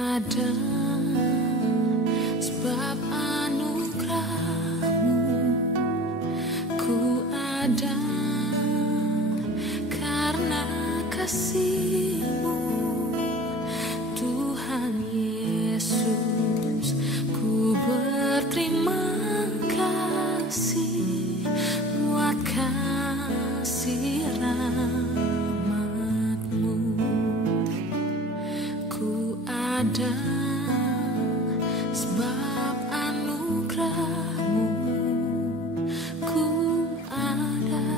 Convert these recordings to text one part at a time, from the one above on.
ada sebab anugerah-Mu, ku ada karena kasih-Mu, Tuhan Yesus. Ku berterima kasih buat kasih rahmat-Mu. Ku ada sebab anugerah-Mu, ku ada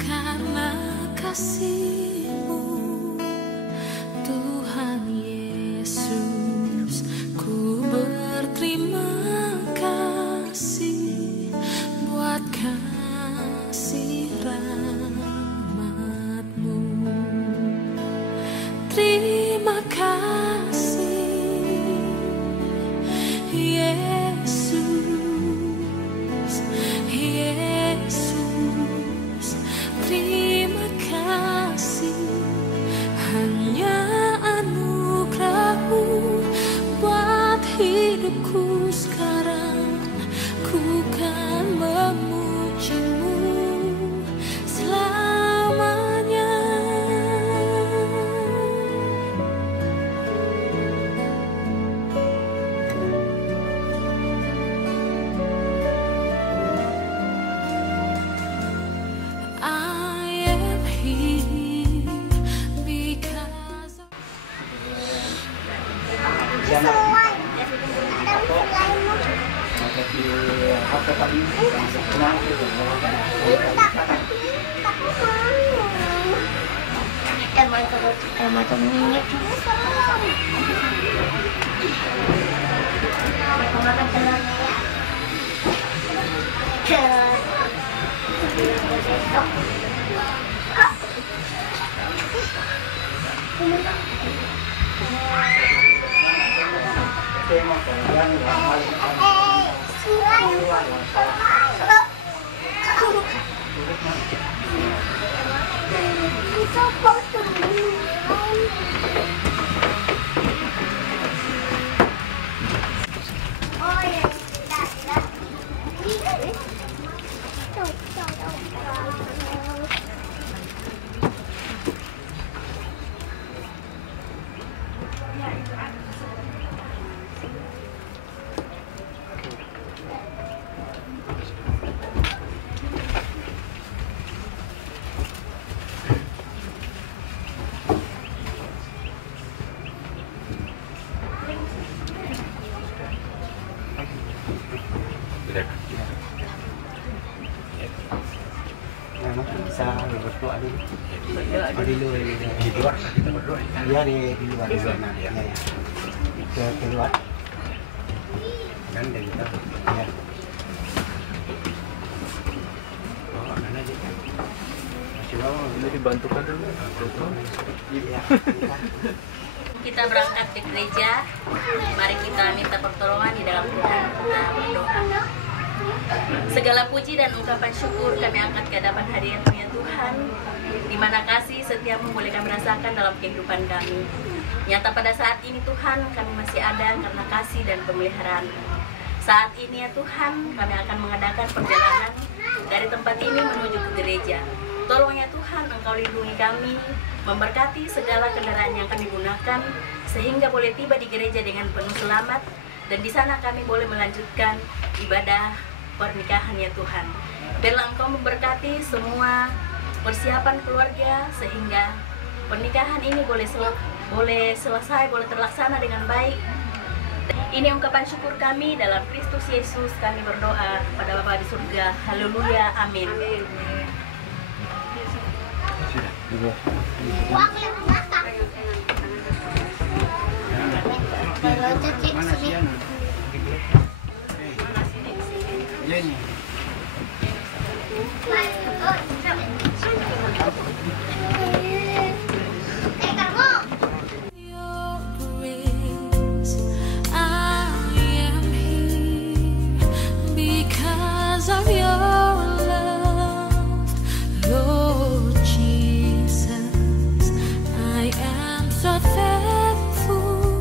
karena kasih-Mu, Tuhan Yesus. Ku berterima kasih buat kasih rahmat-Mu. Terima kasih Yesus, Yesus. Terima kasih, hanya anugerah-Mu buat hidupku sekarang. Ku kan memuji-Mu selamanya. I am here because of bisa berdoa dulu. Di luar kita berdoa. Iya di luar. Nah, ya. Ke luar. Dan dari kita. Ya. Bawa mana aja. Masih bawa, ini dibantukan dulu. Iya. Kita berangkat ke gereja. Mari kita minta pertolongan di dalam Tuhan. Kita berdoa. Segala puji dan ungkapan syukur kami angkat ke hadapan hadirat-Mu ya Tuhan, di mana kasih setiamu boleh kami rasakan dalam kehidupan kami. Nyata pada saat ini Tuhan, kami masih ada karena kasih dan pemeliharaan. Saat ini ya Tuhan, kami akan mengadakan perjalanan dari tempat ini menuju ke gereja. Tolong ya Tuhan, Engkau lindungi kami, memberkati segala kendaraan yang kami gunakan, sehingga boleh tiba di gereja dengan penuh selamat, dan di sana kami boleh melanjutkan ibadah pernikahan ya Tuhan. Biarlah Engkau memberkati semua persiapan keluarga sehingga pernikahan ini boleh selesai, boleh terlaksana dengan baik. Ini ungkapan syukur kami dalam Kristus Yesus. Kami berdoa kepada Bapa di surga. Haleluya, amin. Your grace, I am here because of your love, Lord Jesus. I am so thankful.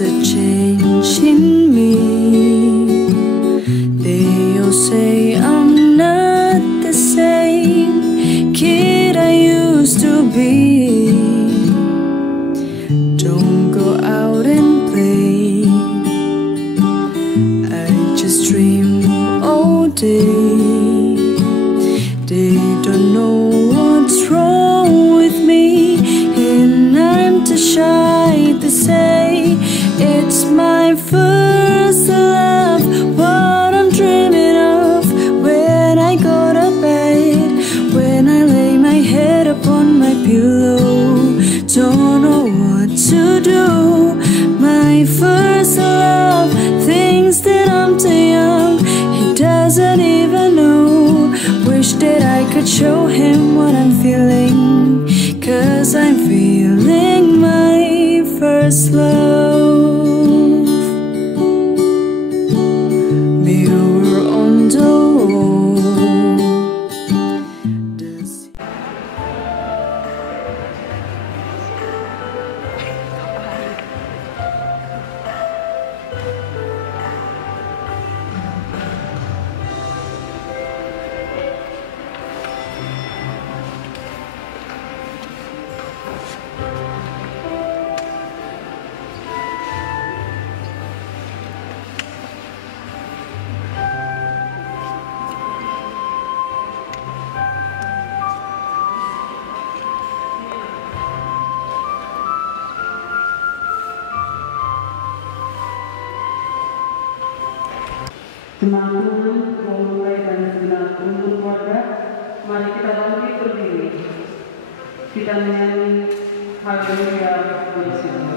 There's a change in me. They all say I'm not the same kid I used to be. Don't go out and play. I just dream all day. They don't know what's wrong with me, and I'm too shy to say it's my first love. What I'm dreaming of when I go to bed, when I lay my head upon my pillow, don't know what to do. My first love thinks that I'm too young, he doesn't even know. Wish that I could show him what I'm feeling, 'cause I'm feeling my first love. Mirror on the wall. Teman-teman, mau mulai dan segenap untuk keluarga, mari kita bangkit berdiri. Kita menyanyi Haleluya bersyukur.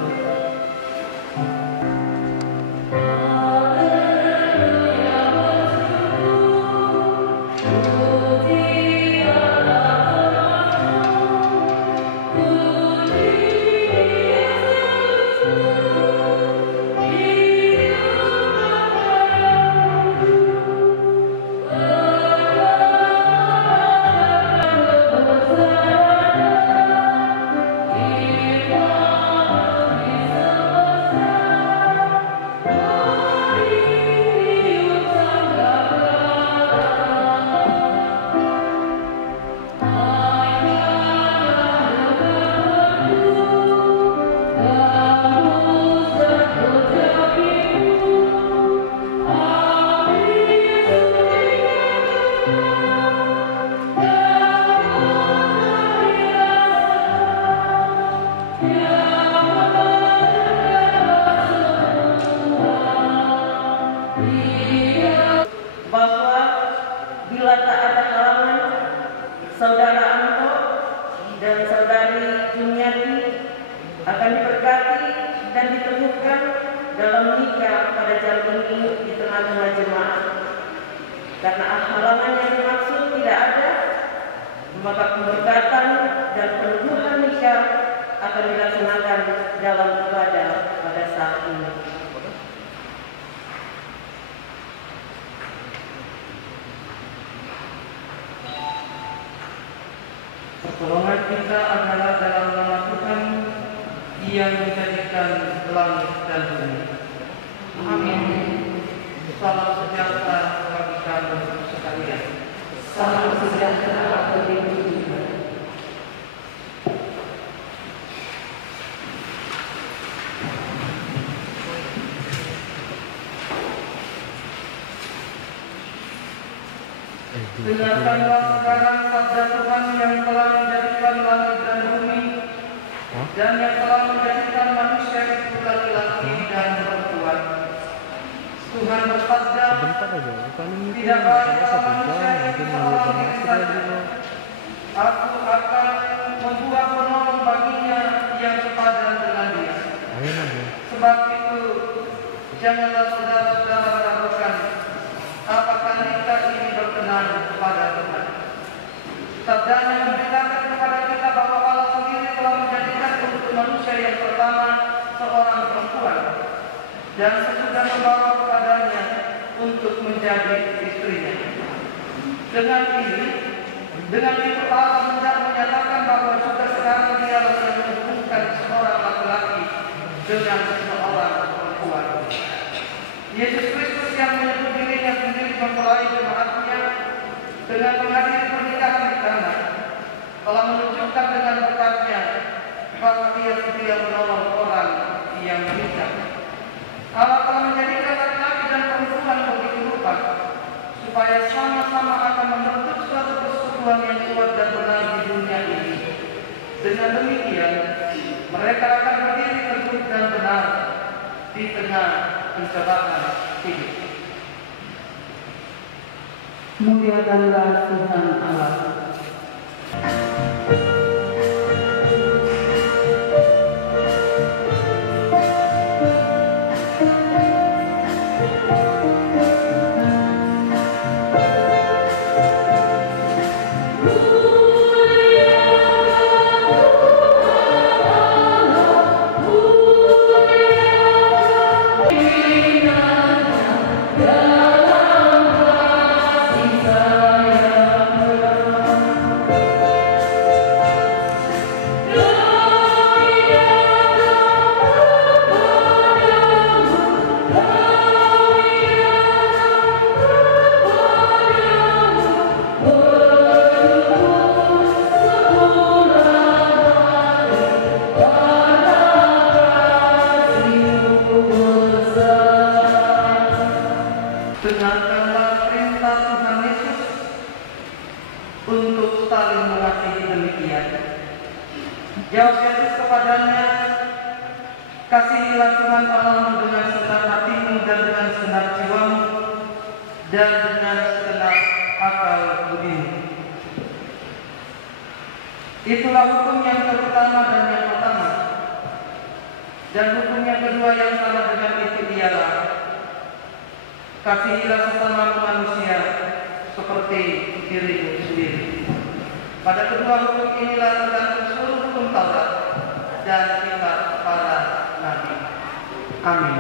Bahwa bila tak ada halangan, saudara Anto dan saudari Juniati akan diberkati dan diteguhkan dalam menikah pada jam ini di tengah-tengah jemaat. Karena halangan yang dimaksud tidak ada, maka pemberkatan dan peneguhan nikah akan dilaksanakan dalam ibadah pada saat ini. Pertolongan kita adalah dalam nama Tuhan yang menjadikan langit dan bumi. Amin. Salam sejahtera bagi kamu sekalian. Salam sejahtera bagi Tuhan. Dengarkanlah sekarang sabda Tuhan yang telah menjadikan langit dan bumi, dan yang telah menjadikan manusia itu laki-laki dan perempuan. Tuhan bersabda, tidaklah jika manusia itu seorang diri saja, aku akan membuat penolong baginya yang sepadan dengan dia. Sebab itu, janganlah saudara-saudara ragukan apakah nikah ini berkenan kepada Tuhan. Sabdanya memberitakan kepada kita bahwa Allah sendiri telah menjadikan untuk manusia yang pertama seorang perempuan, dan sesudah membawa kepadanya untuk menjadi istrinya. Dengan itu Allah hendak menyatakan bahwa juga sekarang dialah yang menghubungkan seorang laki-laki dengan seorang mempelai jemaatnya dengan menghadiri pernikahan di tanah, telah menunjukkan dengan berkatnya bahwa ia setia menolong orang yang menikah. Allah telah menjadikan laki-laki dan perempuan begitu rupa, supaya sama-sama akan membentuk suatu persekutuan yang kuat dan benar di dunia ini. Dengan demikian, mereka akan berdiri teguh dan benar di tengah pencobaan hidup. Muliakanlah Tuhan Allah. Dengarkanlah perintah Tuhan Yesus untuk saling mengasihi demikian. Jawab Yesus kepadanya, kasihilah Tuhan Allahmu dengan segenap hatimu dan dengan segenap jiwamu dan dengan segenap akal budimu. Itulah hukum yang terutama dan yang pertama. Dan hukum yang kedua yang sama dengan itu ialah, kasihilah sesama manusia seperti dirimu sendiri. Pada kedua hukum inilah tergantung seluruh hukum Taurat dan kitab para nabi. Amin.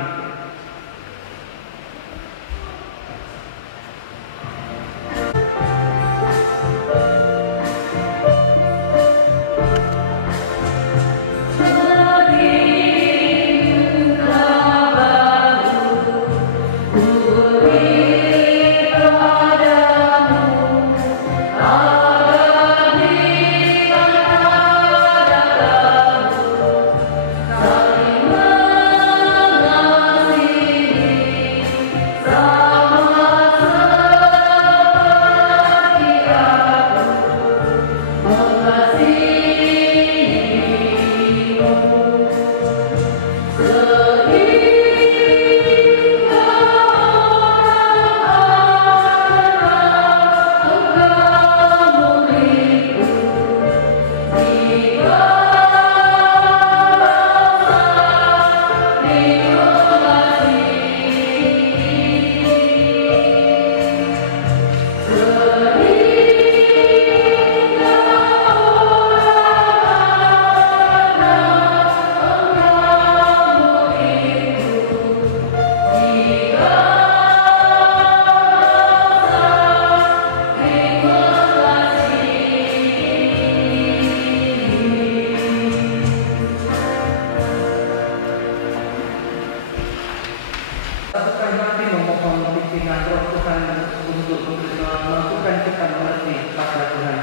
Satukan hati memohon pimpinan Roh Tuhan untuk memampukan kita mengerti pada Tuhan.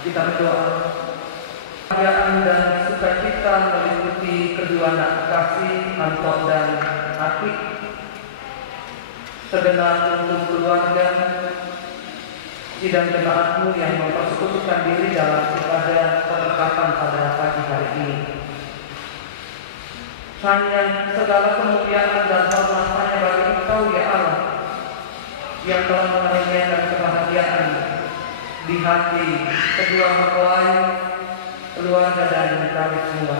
Kita berdoa. Kebahagiaan dan sukacita meliputi kedua anak kasih, Anton dan Atik, segenap untuk keluarga, sidang jemaatmu yang mempersekutukan diri dalam ibadah keberkatan pada pagi hari ini. Hanya segala kemuliaan dan hormat hanya bagi Engkau ya Allah, yang telah mengaruniakan kebahagiaan di hati kedua mempelai, keluarga dan kami semua.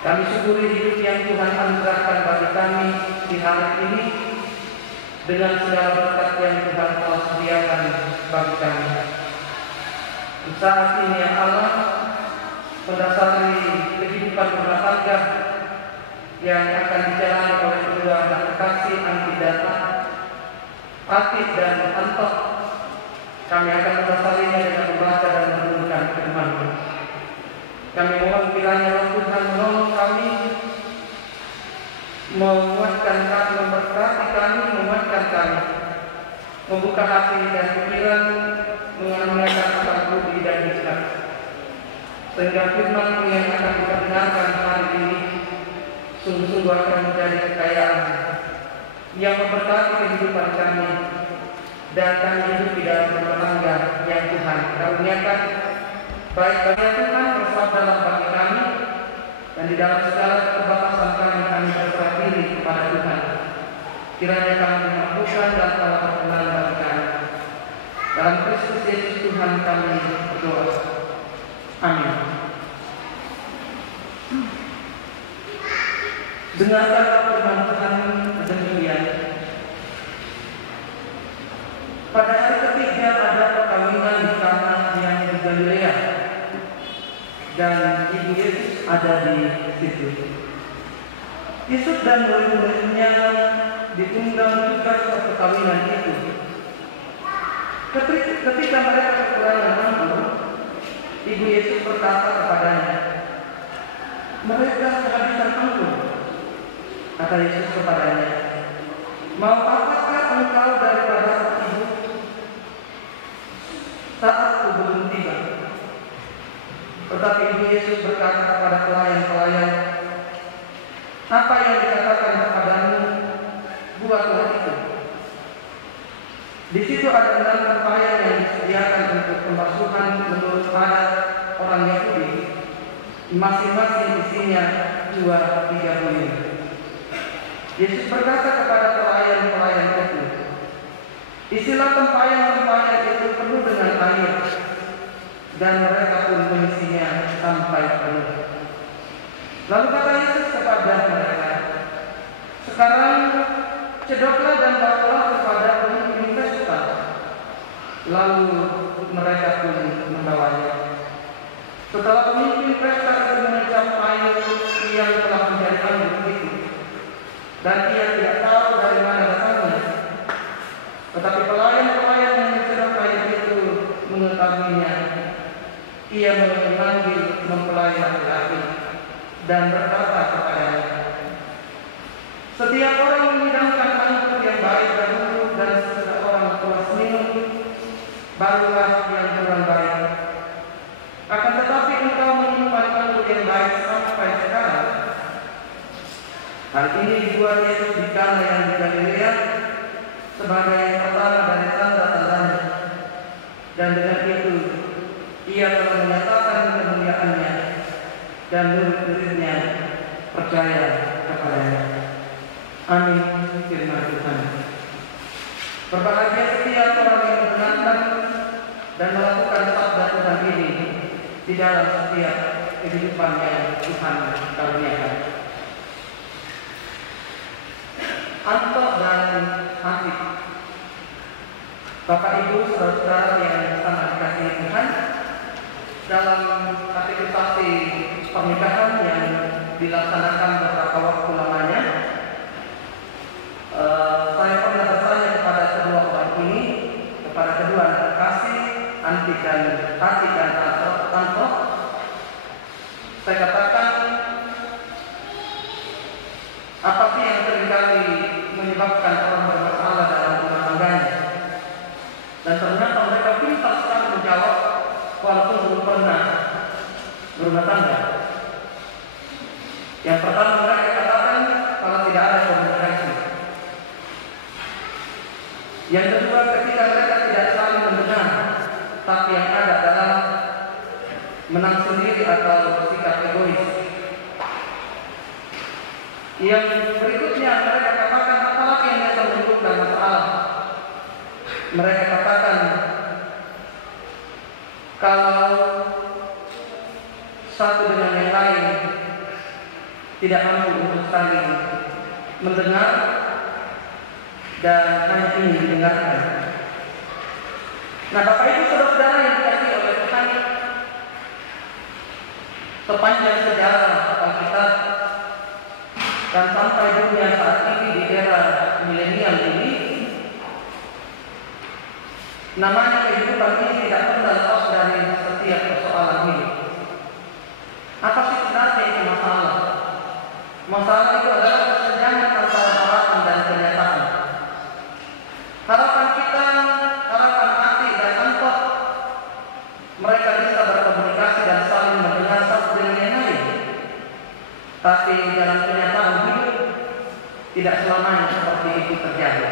Kami syukuri hidup yang Tuhan anugerahkan bagi kami di hari ini dengan segala berkat yang Tuhan telah sediakan bagi kami. Saat ini ya Allah, mendasari kehidupan rumah tangga yang akan dijalani oleh kedua anak kekasih Andi dan Atik dan Antok. Kami akan mendasarinya dengan membaca dan merenungkan firman-Mu. Kami mohon kiranya Roh Tuhan menolong kami, menguatkan kami, memberkati kami, menguatkan kami, membuka hati dan pikiran, mengaruniakan akal budi dan hikmat, sehingga firman yang akan kita dengarkan hari ini sungguh-sungguh akan menjadi kekayaan yang memberkati kehidupan kami dan kami hidup di dalam rumah tangga yang Tuhan karuniakan, baik bagi Tuhan bersama dalam bagi kami dan di dalam segala keterbatasan kami berserah diri kepada Tuhan. Kiranya kami dimampukan dan telah berkenan bagi kami. Dalam Kristus Yesus Tuhan kami berdoa. Amin. Dengarkan firman Tuhan demikian. Pada hari ketiga ada perkawinan di Kana yang di Galilea, dan ibu Yesus ada di situ. Yesus dan murid-muridnya diundang juga ke perkawinan itu. Ketika mereka kekurangan anggur, ibu Yesus berkata kepadanya, "Mereka kehabisan anggur." Kata Yesus kepadanya, "Mau apakah engkau daripada ibu? Saatku belum tiba." Tetapi ibu Yesus berkata kepada pelayan-pelayan, "Apa yang dikatakan kepadamu, buatlah itu." Di situ ada 6 tempayan yang disediakan untuk pembasuhan menurut adat orang Yahudi. Masing-masing isinya 2-3 bulir. Yesus berkata kepada pelayan-pelayan itu, "Isilah tempayan-tempayan itu penuh dengan air." Dan mereka pun mengisinya sampai penuh. Lalu kata Yesus kepada mereka, "Sekarang cedoklah dan bawalah kepada pemimpin pesta." Lalu mereka pun membawanya. Setelah pemimpin pesta itu mengecap air yang telah menjadi anggur itu, dan ia tidak tahu dari mana datangnya, tetapi pelayan-pelayan yang mencedok air itu mengetahuinya. Ia memanggil mempelai laki-laki dan berkata kepadanya, "Setiap orang menghidangkan anggur yang baik dahulu, dan sesudah orang puas minum, barulah yang kurang baik. Akan tetapi engkau menyimpan anggur yang baik sampai sekarang." Hal ini dibuat Yesus di Kana yang di Galilea sebagai yang pertama dari tanda-tandanya, dan dengan itu ia telah menyatakan kemuliaannya, dan murid-muridnya percaya kepadanya. Amin. Firman Tuhan. Berbahagia setiap orang yang mendengarkan dan melakukan sabda Tuhan ini di dalam setiap kehidupan yang Tuhan karuniakan. Antok dan Hafid, Bapak Ibu saudara yang sangat dikasihi Tuhan, dalam aktivitas pernikahan yang dilaksanakan beberapa waktu lamanya, saya pernah bertanya kepada kedua orang ini, kepada kedua anak kekasih, Anti dan Anto. Saya katakan, apa sih yang seringkali menyebabkan orang bermasalah dalam rumah tangganya? Dan ternyata mereka pintar sekali menjawab, walaupun belum pernah berumah tangga. Yang pertama mereka katakan, kalau tidak ada komunikasi. Yang kedua, ketika mereka tidak saling mendengar, tapi yang ada adalah menang sendiri atau sikap egois. Yang berikutnya mereka katakan, apalagi yang bisa menimbulkan masalah. Mereka katakan, kalau satu dengan yang lain tidak mampu untuk saling mendengar dan hanya ingin didengarkan. Nah, Bapak Ibu saudara yang dikasihi oleh Tuhan, sepanjang sejarah Alkitab dan sampai dunia saat ini di era milenial ini, namanya kehidupan ini tidak pernah lepas dari setiap persoalan ini. Apa sih sebenarnya itu masalah? Masalah itu adalah kesenjangan antara harapan dan kenyataan. Harapan kita tidak selamanya seperti itu terjadi.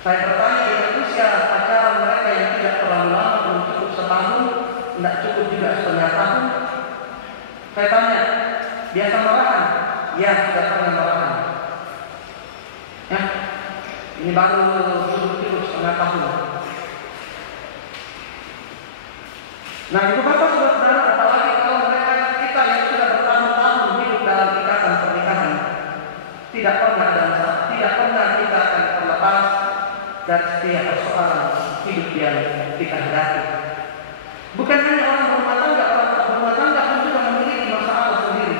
Saya bertanya dengan usia pacaran mereka yang tidak terlalu lama, belum cukup setahun, tidak cukup juga setengah tahun. Saya tanya, biasa marahan? Ya, tidak pernah marahan. Ya, ini baru cukup setengah tahun. Nah, itu Bapak saudara, apalagi kalau mereka kita yang sudah bertahun-tahun hidup dalam ikatan pernikahan, tidak pernah kita akan terlepas dari setiap persoalan hidup yang kita hadapi. Bukan hanya orang berumah tangga, orang tak berumah tangga pun juga memiliki masalah sendiri.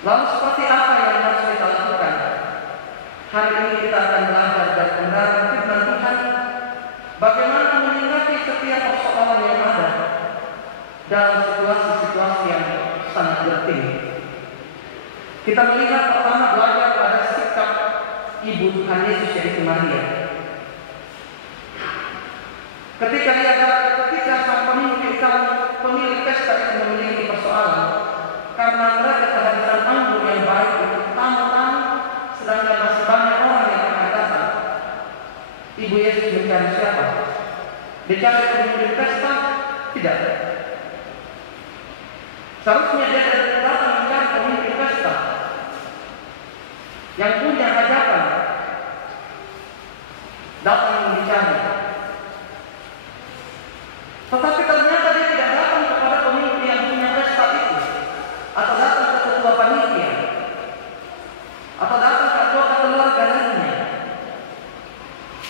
Lalu seperti apa yang harus kita lakukan? Hari ini kita akan belajar dari kebenaran firman Tuhan, bagaimana menyikapi setiap persoalan yang ada dalam situasi-situasi yang sangat genting. Kita melihat pertama belajar pada sikap Ibu Tuhan Yesus yaitu Maria. Ketika sang pemilik pesta itu memiliki persoalan karena mereka kehabisan anggur yang baik untuk tamu-tamu, sedangkan masih banyak orang yang akan datang. Ibu Yesus mencari siapa? Dicari pemilik pesta? Tidak. Seharusnya dia datang mencari pemilik pesta yang punya hajatan, datang dicari. Tetapi ternyata dia tidak datang kepada pemilik yang punya pesta itu, atau datang ke ketua panitia, atau datang ke ketua keluarga lainnya.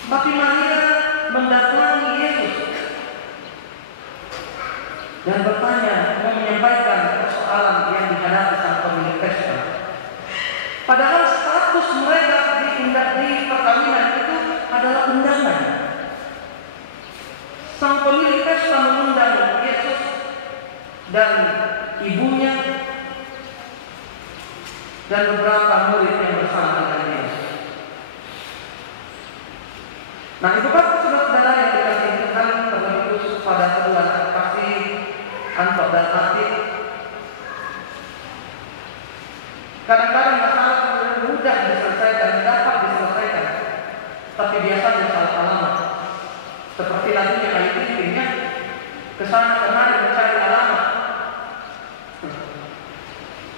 Tapi Maria mendatangi Yesus dan bertanya, menyampaikan persoalan yang dihadapi sang pemilik pesta. Padahal status mereka di perkawinan itu adalah undangan. Sang pemilik pesta mengundang Yesus dan ibunya dan beberapa murid yang bersama dengan dia. Nah, itu Bapak saudara yang dikasih Tuhan, terlebih khusus pada kedua anak kasih Anto dan Atik. Kadang-kadang masalah mudah diselesaikan, dapat diselesaikan, tapi biasanya salah alamat. Seperti lagunya Ayu Ting-Ting, kesana kemari mencari alamat,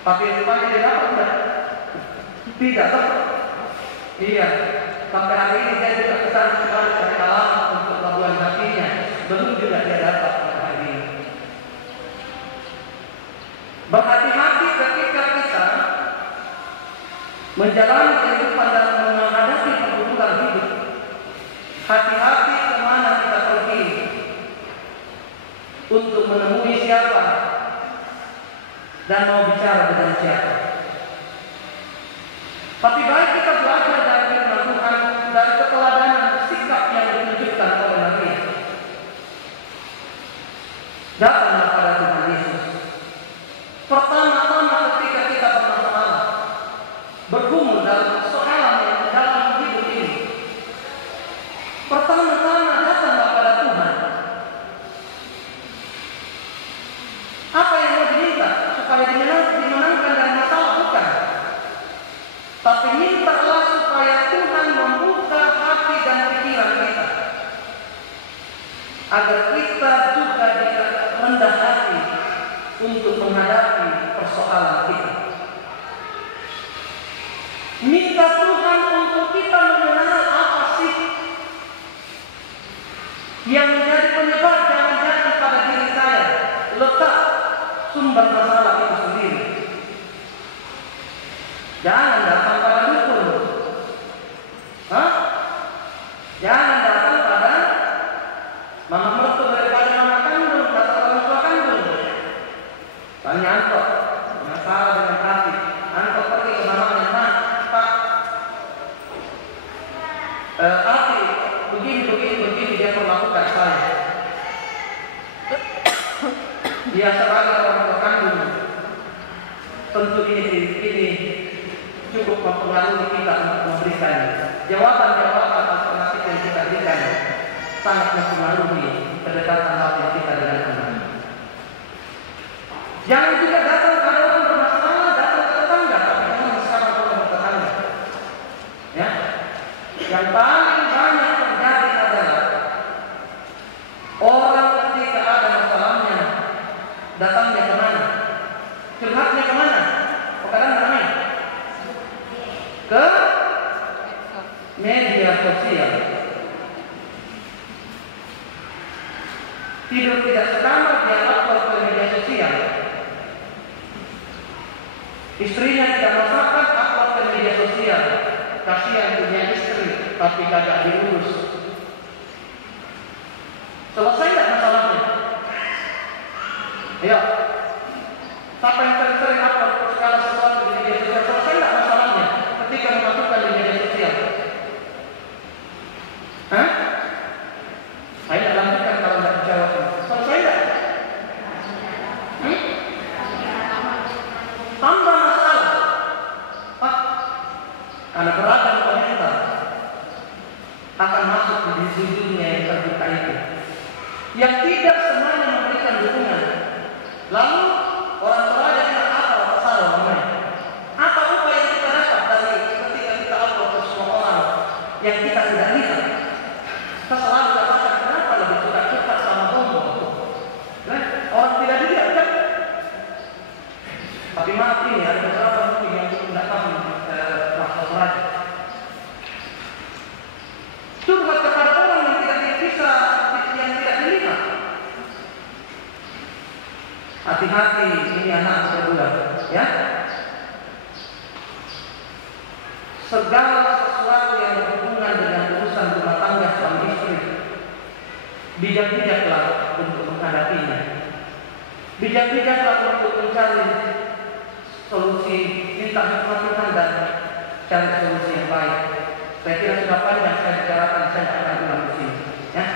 tapi rupanya dia dapat enggak? Tidak dapat. Iya, sampai hari ini dia juga kesana kemari mencari alamat untuk labuan hatinya, belum juga dia dapat hari ini. Berhati-hati ketika kita menjalani kehidupan dan menghadapi pergumulan hidup. Hati-hati kemana kita pergi untuk menemui siapa dan mau bicara dengan siapa. Tapi baik kita belajar dari firman Tuhan, dari keteladanan sikap yang ditunjukkan oleh Maria. Datanglah pada Tuhan Yesus. Pertama-tama ketika kita bermasalah, bergumul dalam persoalan yang dalam hidup ini, pertama-tama datanglah pada Tuhan. Apa yang mau diminta? Supaya dimenangkan dari masalah, bukan. Tapi mintalah supaya Tuhan membuka hati dan pikiran kita, agar kita juga rendah hati untuk menghadapi persoalan kita. Minta Tuhan untuk kita mengenal apa sih yang menjadi penyebab, jangan-jangan pada diri saya letak sumber masalah itu sendiri. Jangan datang pada dukun. Jangan datang pada mama mertua daripada mama kandung, atau orang tua kandung. Tanya Anto, masalah dengan hati. Anto pergi ke mamanya, Pak, hati begini dia perlakukan saya. Dia sebagai orang tua kandung, tentu ini cukup mempengaruhi kita untuk memberikan jawaban-jawaban alternatif yang kita berikan, sangat mempengaruhi kedekatan hati kita dengan Tuhan. Jangan juga datang pada orang bermasalah, datang ke tetangga, tapi jangan sekarang orang yang paling banyak terjadi adalah orang ketika ada masalahnya datangnya kemana? Curhatnya kemana? Kadang ramai ke media sosial. Tidur tidak sekamar, dia upload ke media sosial. Istrinya tidak masakan, upload ke media sosial. Kasihan punya istri, tapi kagak diurus. Selesai tidak masalahnya? Ya. Siapa yang sering upload segala sesuatu di media sosial? Selesai tidak masalahnya ketika memasukkan di media sosial? Hah? Saya tidak lanjutkan kalau tidak dijawab. Selesai tidak? Tambah masalah. Karena beragam komentar akan masuk di dunia yang terbuka itu, yang tidak semuanya memberikan dukungan. Lalu orang Toraja bilang apa pasal namanya? Apa upaya yang kita dapat dari ketika kita upload ke semua orang yang kita tidak lihat? Kita selalu katakan kenapa lebih suka curhat sama Bobo? Orang tidak dilihat kan? Tapi maaf ini ada beberapa mungkin yang tidak paham maksud Toraja. Curhat kepada orang yang tidak bisa, yang tidak dilihat. Hati-hati, ini anak sebulan, ya. Segala sesuatu yang berhubungan dengan urusan rumah tangga suami istri, bijak-bijaklah untuk menghadapinya. Bijak-bijaklah untuk mencari solusi, minta hikmah Tuhan dan cari solusi yang baik. Saya kira sudah panjang saya bicarakan, saya akan ulang di sini, ya.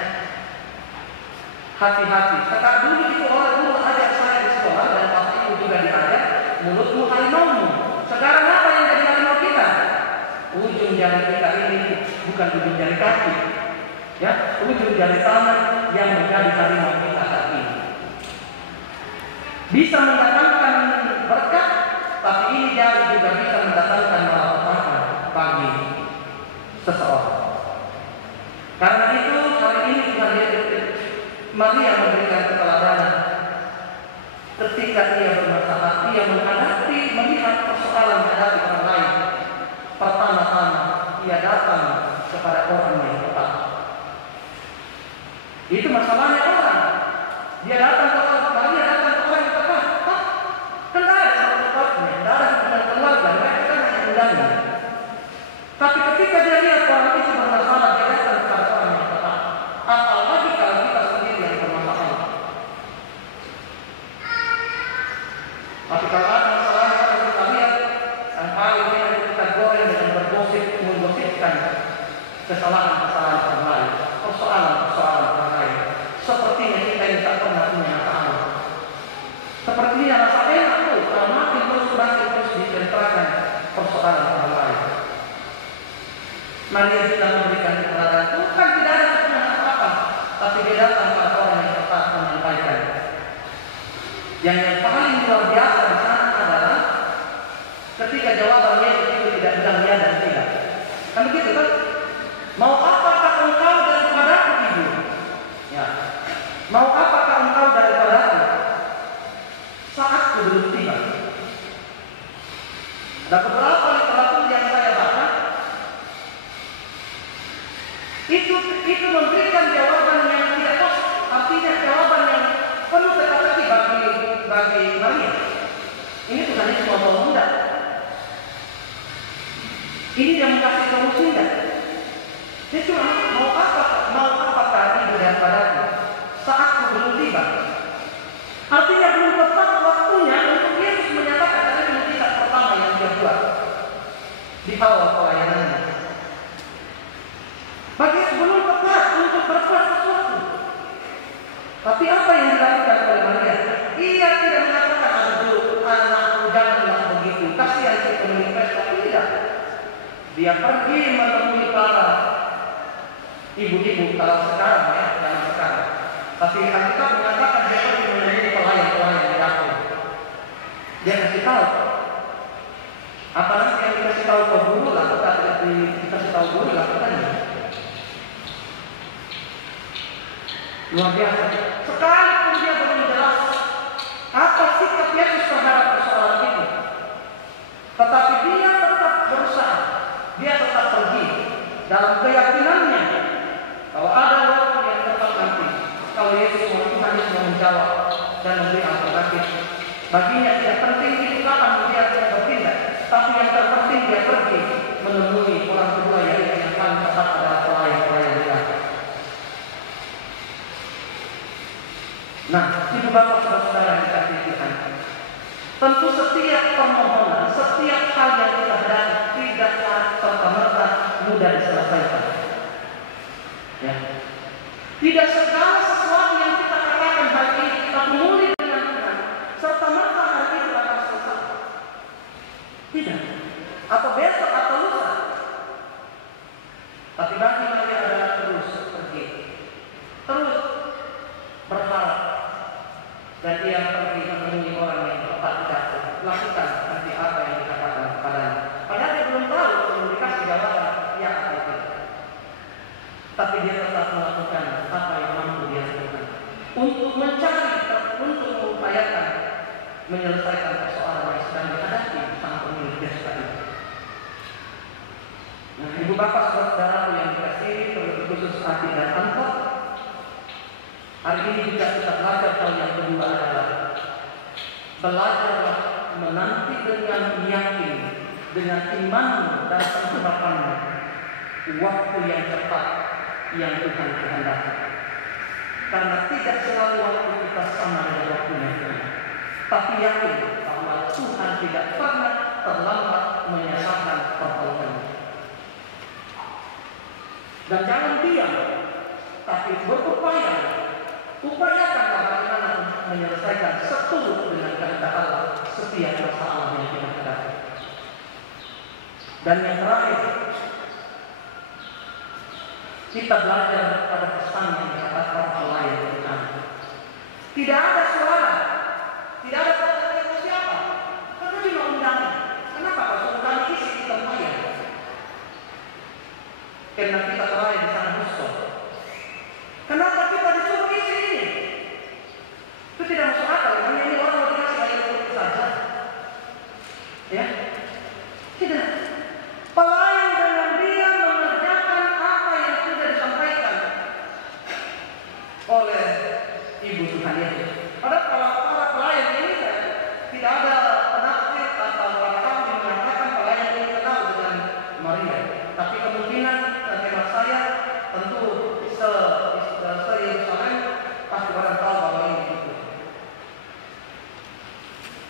Hati-hati. Sekarang dulu itu orang dulu ajak saya di sekolah dan pasti itu juga diajak mulutmu harimaumu. Sekarang apa yang jadi harimau kita? Ujung jari kita ini bukan ujung jari kaki, ya, ujung jari tangan yang menjadi harimau kita saat ini. Bisa mendatangkan berkat, tapi ini jari juga bisa mendatangkan malapetaka bagi seseorang. Karena itu hari ini Tuhan Yesus Maria memberikan keteladanan ketika ia bermasalah, ia menghadapi, melihat persoalan menghadapi orang lain. Pertama-tama ia datang kepada orang yang tepat. Itu masalahnya orang. Dia datang ke orang, Maria datang ke orang yang tepat. Kan tidak ada sama tempatnya, tidak ada hubungan keluarga, mereka kan hanya undangnya. Tapi ketika dia lihat orang itu bermasalah, dia datang kepada orang yang tepat. Apalagi kalau kita sendiri yang bermasalah. Tapi kalau ada masalah yang kita lihat, yang paling yang kita goreng dengan bergosip, menggosipkan kesalahan-kesalahan orang lain, persoalan-persoalan orang lain. Sepertinya kita yang tak pernah punya masalah. Sepertinya rasa enak tuh, kalau makin terus dicentrakan persoalan orang lain. Maria sudah memberikan keteladanan. Bukan tidak ada kebenaran apa-apa, tapi dia datang pada orang yang tepat menyampaikan. Yang paling luar biasa di sana adalah ketika jawaban Yesus itu tidak bilang ya dan tidak. Kan begitu kan? Mau apakah engkau daripadaku ibu? Ya. Mau apakah engkau daripadaku? Saatku belum tiba. Ada beberapa literatur yang saya baca itu memberikan jawaban yang tidak kos, artinya jawaban yang penuh teka-teki bagi Maria. Ini bukan cuma mau muda. Ini yang kasih solusi enggak? Dia cuma mau apakah ibu daripadaku? Saatku belum tiba. Artinya belum tepat waktunya untuk Yesus menyatakan dari mujizat pertama yang dia buat di awal pelayanannya. Bagi sebelum tepat untuk berbuat sesuatu. Tapi apa yang dilakukan oleh Maria? Ia tidak mengatakan anakku janganlah begitu, kasihan si pemilik pesta. Tidak. Dia pergi menemui para ibu-ibu kalau sekarang ya, jangan sekarang. Tapi Alkitab mengatakan dia pergi menemui pelayan-pelayan di dapur. Dia kasih tahu. Apalagi yang dikasih tahu ke guru lah, kita dikasih tahu guru lah, bukan? Luar biasa. Sekalipun dia belum jelas apa sikap Yesus terhadap persoalan itu, tetapi dia tetap berusaha, dia tetap pergi dalam keyakinannya bahwa ada waktu yang tepat nanti kalau Yesus Tuhan Yesus menjawab dan memberi alternatif. Baginya tidak penting itu kapan dia bertindak, tapi yang terpenting dia pergi menemui orang kedua yang paling tepat adalah pelayan-pelayan belaka. Nah, ibu bapak saudara yang dikasihi Tuhan, tentu setiap permohonan, setiap hal yang kita hadapi tidak serta-merta mudah diselesaikan. Ya. Tidak segala sesuatu yang kita katakan hari ini kita mulai dengan Tuhan serta-merta hari itu akan selesai. Tidak. Atau besok atau lusa. Tapi bagi mereka adalah terus pergi, terus berharap, dan dia pergi menemui orang yang tepat jatuh. Lakukan nanti apa yang dikatakan kepadanya. Padahal dia belum tahu, belum dikasih jawaban ya atau tidak. Tapi dia tetap melakukan apa yang mampu dia lakukan untuk mencari, untuk mengupayakan menyelesaikan persoalan yang sedang dihadapi sang pemilik desa itu. Nah, ibu bapak saudara yang dikasihi, terlebih khusus Adi dan Anto, hari ini juga kita belajar hal yang kedua adalah belajarlah menanti dengan yakin, dengan imanmu dan pengharapanmu waktu yang tepat yang Tuhan kehendaki. Karena tidak selalu waktu kita sama dengan waktunya Tuhan, tapi yakin bahwa Tuhan tidak pernah terlambat menyelesaikan pertolongannya. Dan jangan diam, tapi berupaya. Upayakanlah bagaimana menyelesaikan seturut dengan kehendak Allah setiap masalah yang kita hadapi. Dan yang terakhir, kita belajar pada pesan yang dikatakan pelayan Tuhan. Tidak ada suara, tidak ada kata-kata siapa, karena cuma undangan. Kenapa kau suruh kami isi di tempat yang? Karena kita pelayan di sana musuh. Kenapa kita disuruh isi ini? Itu tidak masuk akal. Hanya ini orang mau dikasih air putih saja. Ya, tidak. Pelayan dengan dia mengerjakan apa yang sudah disampaikan oleh Ibu Tuhan Yesus. Padahal kalau para pelayan ini tidak ada penafsir atau para yang mengatakan pelayan ini kenal dengan Maria. Tapi kemungkinan hemat saya tentu se-Yerusalem pasti orang tahu bahwa ini begitu.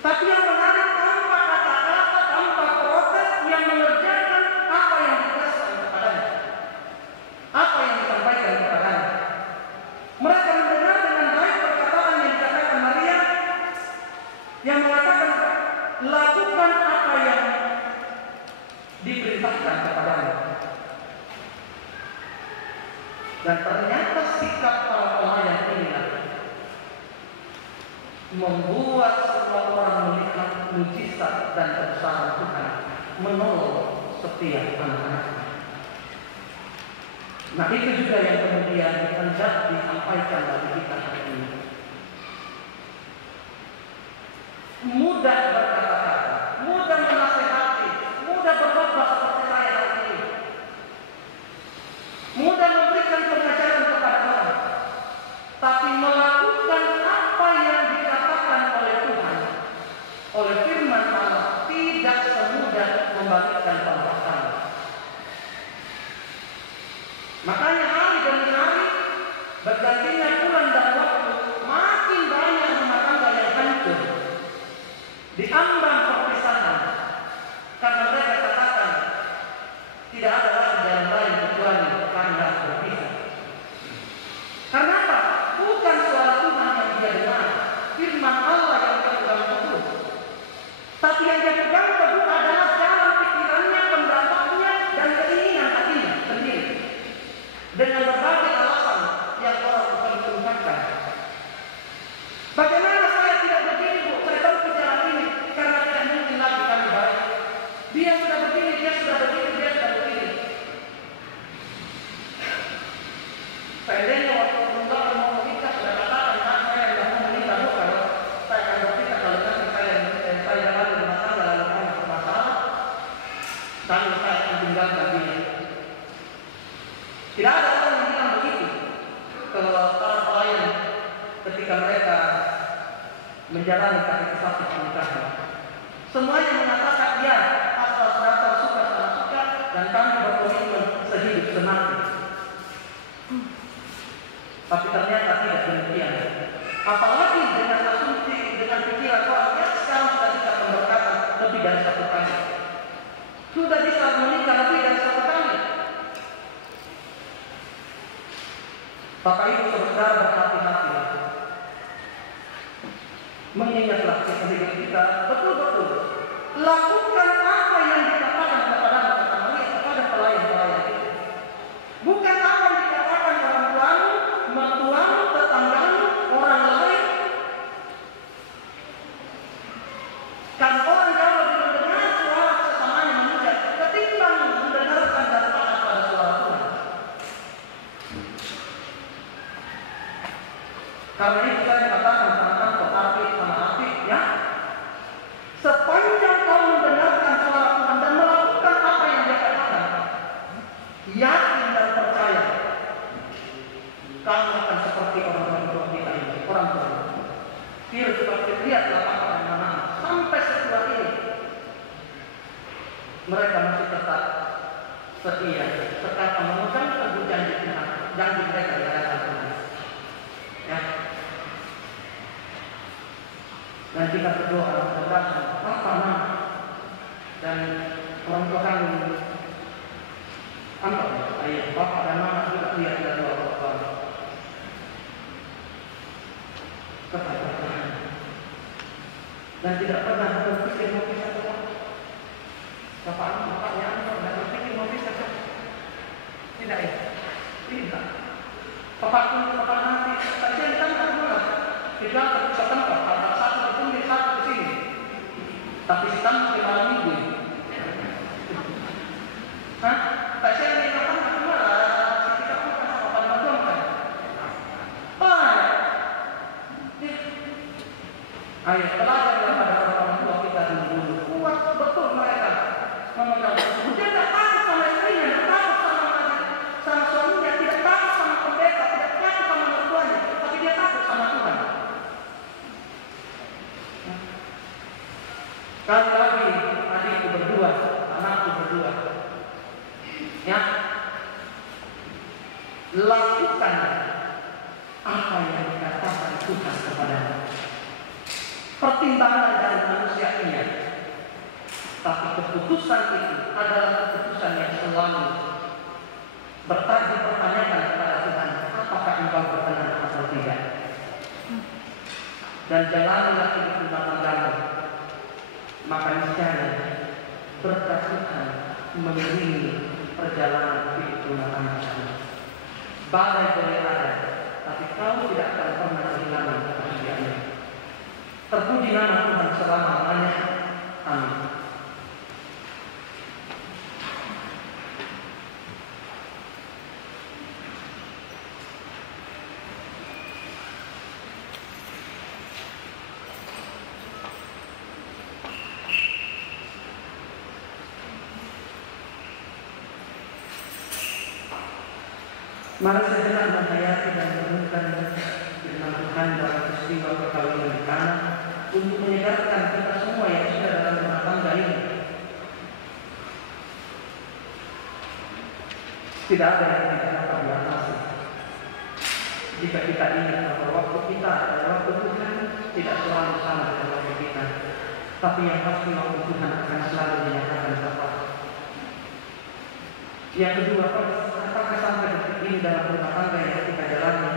Tapi yang menarik tanpa kata-kata, tanpa protes, yang mengerjakan apa yang dikasih kepadanya, apa yang disampaikan kepadanya. Mereka mendengar dengan baik perkataan yang dikatakan Maria, yang mengatakan lakukan apa yang diperintahkan kepadanya. Dan ternyata sikap para pelayan inilah membuat semua orang melihat mujizat dan kebesaran Tuhan menolong setiap anak-anaknya. Nah, itu juga yang kemudian hendak disampaikan bagi kita hari ini. Mudah berkata-kata, mudah menasehati, mudah berkhotbah seperti saya hari ini, mudah memberikan pengajaran kepada orang, tapi melakukan apa yang dikatakan oleh Tuhan, oleh firman Allah, tidak semudah membagikan pembahasan. Makanya hari demi hari, bergantinya bulan dan waktu, makin banyak rumah tangga yang hancur, diambang perpisahan, karena mereka katakan tidak ada lagi jalan lain kecuali karena berpisah. Karena apa? Bukan suara Tuhan yang dia dengar, firman Allah yang dia pegang teguh, tapi yang dia pegang teguh adalah jalan pikirannya, pendapatnya, dan keinginan hatinya sendiri, dengan berbagai alasan yang orang bukan mengungkapkan. Bagaimana saya tidak begini, Bu? Saya tahu ke jalan ini karena tidak mungkin lagi kami baik. Dia sudah begini, dia sudah begini, dia sudah begini. yang tinggalkan dia. Tidak ada orang yang bilang begitu ke para pelayan ketika mereka menjalani kaderisasi pernikahan. Semuanya mengatakan ya, asal dasar suka sama suka dan kami berkomitmen sehidup semati. Tapi ternyata tidak demikian. Apalagi dengan asumsi, dengan pikiran bahwa ya sekarang sudah bisa pemberkatan lebih dari 1 kali, sudah bisa menikah lebih dari 1 kali. Bapak Ibu saudara berhati-hati. Mengingatlah hidup kita betul-betul lakukan apa yang dikatakan kepada pelayan-pelayan itu. Bukan apa yang dikatakan orang tuamu, mertuamu, tetanggamu, orang lain. Kan orang jauh lebih mendengar suara sesamanya memuja ketimbang mendengarkan dan taat pada suara Tuhan. Karena itu saya katakan sama api, ya. Sepanjang kau mendengarkan suara Tuhan dan melakukan apa yang Dia katakan, yakin dan percaya, kamu akan seperti orang-orang tua kita ini, orang tua. Dia seperti lihatlah apa anak-anak sampai setelah ini mereka masih tetap setia, tetap memegang teguh janji mereka di hadapan Tuhan. Ya. Dan kita berdoa mudah-mudahan apa dan orang tua kami ayah, bapak dan mama juga lihat dan doa Bapak kepada Tuhan dan tidak pernah berpikir mau pisah Tuhan. Bapaknya tidak berpikir mau pisah Tuhan. Tidak ya? Tidak. Bapak nanti saya ditanya kemana? Tidak bisa tempat, ada satu di sini, satu di sini. Tapi setengah ke malam minggu. Hah? Tak saya ini kapan kemana? Kita pun kan sama pada berdua kan? Ayo, belajar daripada orang tua kita dulu. Kuat betul mereka memegang. Dia tidak takut sama istrinya, tidak takut sama suaminya, tidak takut sama pendeta, tidak takut sama mertuanya, tapi dia takut sama Tuhan. Kali lagi adikku berdua, anakku berdua, ya, lakukan apa yang dikatakan Tuhan kepadamu. Pertimbangan dari manusia ini, tapi keputusan itu adalah keputusan yang selalu bertanya-pertanyakan kepada Tuhan, apakah engkau berkenan atau tidak. Dan jalanilah hidup rumah tanggamu, maka niscaya berkat Tuhan mengiringi perjalanan hidup rumah tanggamu. Badai boleh ada, tapi kau tidak akan pernah kehilangan kebahagiaanmu. Terpuji nama Tuhan selama-lamanya. Amin. Mari sejenak menghayati dan merenungkan firman Tuhan dalam peristiwa perkawinan di Kana untuk menyegarkan kita semua yang sudah dalam rumah tangga ini. Tidak ada yang tidak dapat diatasi. Jika kita ingat bahwa waktu kita adalah waktu Tuhan tidak selalu sama dengan waktu kita, tapi yang pasti waktu Tuhan akan selalu dinyatakan tepat. Yang kedua, apakah sampai detik ini dalam rumah tangga yang kita jalani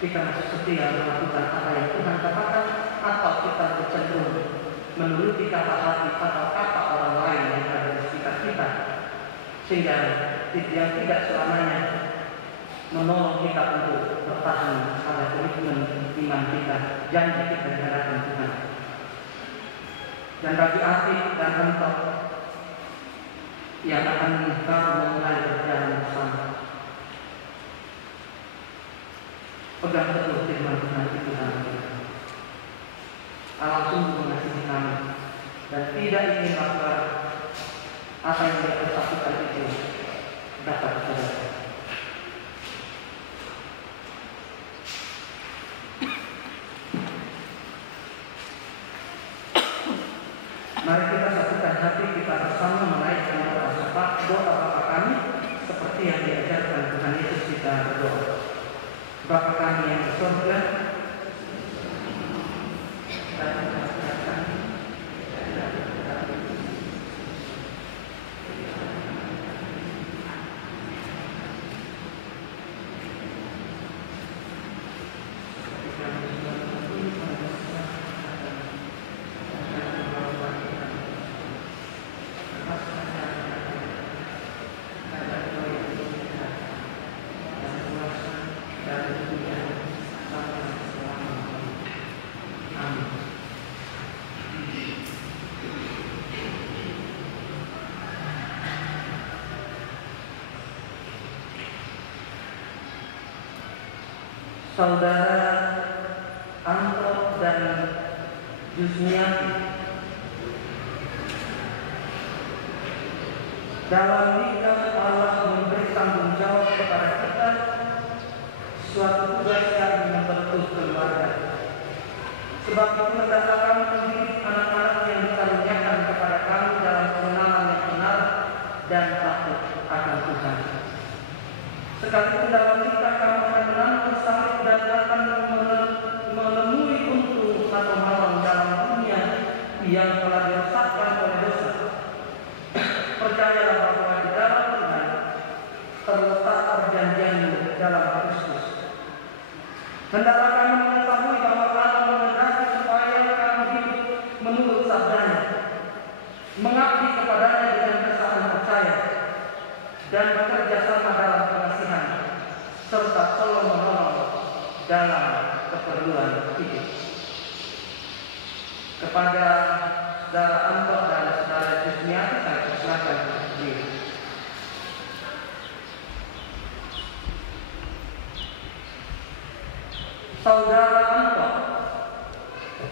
kita masih setia melakukan apa yang Tuhan katakan, atau kita bercenderung menuruti kata hati atau kata orang lain yang ada di sekitar kita, sehingga yang tidak selamanya menolong kita untuk bertahan pada komitmen iman kita, janji kita di hadapan Tuhan. Dan bagi Atik dan Rentok yang akan memulai berjalan bersama, pegang teguh firman Tuhan itu dalam kita. Allah sungguh mengasihi kami dan tidak ingin apa yang Dia persatukan seperti yang diajarkan Tuhan Yesus kita berdoa. Bapa kami yang di surga, Saudara Anto dan Jusniati dalam bidang Allah memberi tanggung jawab kepada kita suatu tugas yang membentuk keluarga. Sebab itu hendaklah kami mendidik anak-anak yang dikaruniakan kepada kami dalam pengenalan yang benar dan takut akan Tuhan. Sekalipun dalam kita kamu akan menanggung salib dan akan menemui untung atau malang dalam dunia yang telah dirusakkan oleh dosa. Percayalah bahwa di dalam Tuhan terletak perjanjianmu dalam Kristus. Hendaklah kamu mengetahui bahwa Allah menghendaki supaya kamu hidup menurut sabdanya, mengabdi kepadanya dengan kesabaran percaya, dan bekerja sama dalam pengasihan, serta tolong menolong dalam keperluan hidup. Kepada saudara Anto dan saudara Jusniati, saya persilakan berdiri. Saudara Anto,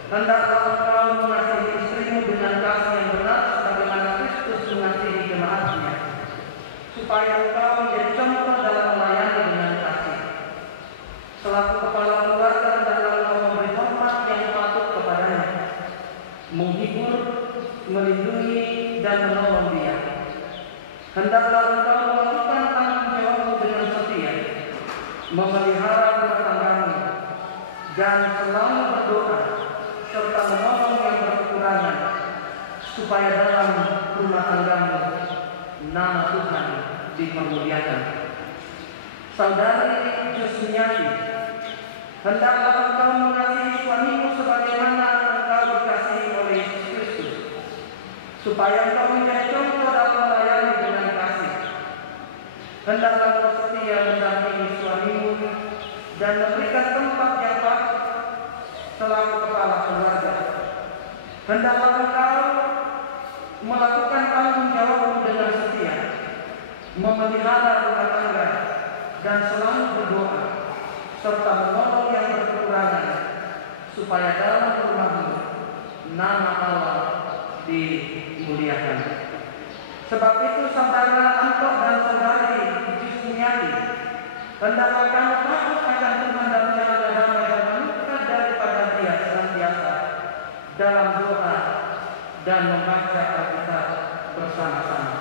hendaklah engkau mengasihi istrimu dengan kasih yang benar sebagaimana Kristus mengasihi jemaatnya, supaya engkau menjadi contoh dalam melayani dengan kasih. Selaku kepala keluarga, hendaklah engkau memberi hormat yang patut kepadanya, menghibur, melindungi, dan menolong dia. Hendaklah engkau melakukan tanggung jawabmu dengan setia, memelihara rumah tanggamu, dan selalu berdoa, serta menolong yang berkekurangan, supaya dalam rumah tanggamu nama Tuhan dipermuliakan. Saudari Jusniati, hendaklah engkau mengasihi suamimu sebagaimana engkau dikasihi oleh Yesus Kristus, supaya engkau menjadi contoh dalam melayani dengan kasih. Hendaklah engkau setia mendampingi suamimu dan memberikan tempat yang pas selaku kepala keluarga. Hendaklah engkau melakukan tanggung jawabmu dengan setia, memelihara rumah tangga, dan selalu berdoa, serta menolong yang berkekurangan, supaya dalam rumahmu nama Allah dimuliakan. Sebab itu saudara Anto dan saudari Jusniati, hendaklah kamu takut akan Tuhan dan menjaga damai dan menukar daripada Dia senantiasa dalam doa dan membaca Alkitab bersama-sama.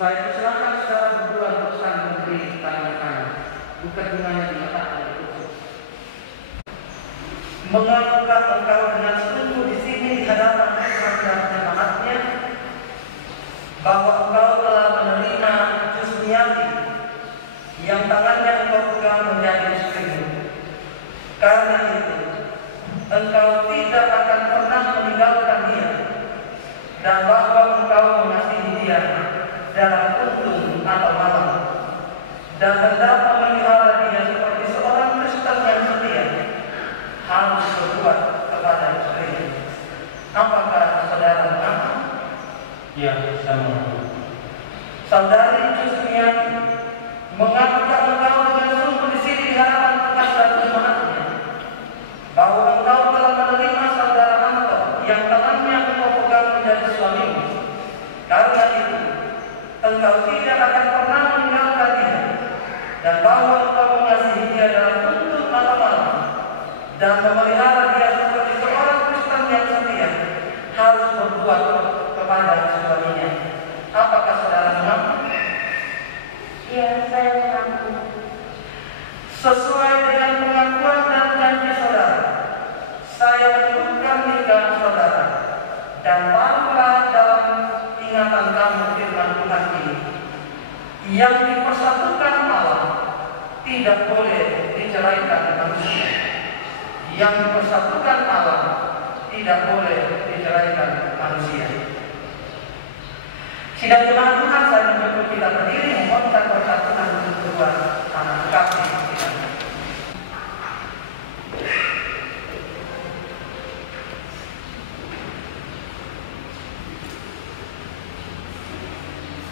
Saya persilakan secara berdua berusaha memberi tangan kanan, bukan bunganya diletakkan di kursi. Mengapakah engkau dengan sungguh di sini di hadapan Tuhan dan jemaatnya, bahwa engkau telah menerima Jusniati yang tangannya engkau pegang menjadi istrimu. Karena itu engkau tidak akan pernah meninggalkan dia, dan bahwa engkau mengasihi dia dalam untung atau malam, dan hendak memelihara dia seperti seorang Kristen yang setia harus berbuat kepada istrinya. Apakah saudara mengaku? Ya, sama. Saudari Jusniati, mengapakah engkau dengan sungguh di sini di hadapan Tuhan dan jemaatnya, bahwa engkau telah menerima saudara Anto yang tangannya engkau pegang menjadi suamimu? Karena itu engkau tidak akan pernah meninggalkan dia, dan bahwa engkau mengasihi dia dalam untung atau malam, dan memelihara dia seperti seorang Kristen yang setia harus berbuat kepada suaminya. Apakah saudara mengaku? Yang dipersatukan Allah tidak boleh diceraikan manusia. Yang dipersatukan Allah tidak boleh diceraikan manusia. Sidang jemaat Tuhan, saya menyebut kita berdiri memohonkan persatuan untuk kedua anak kekasih kita.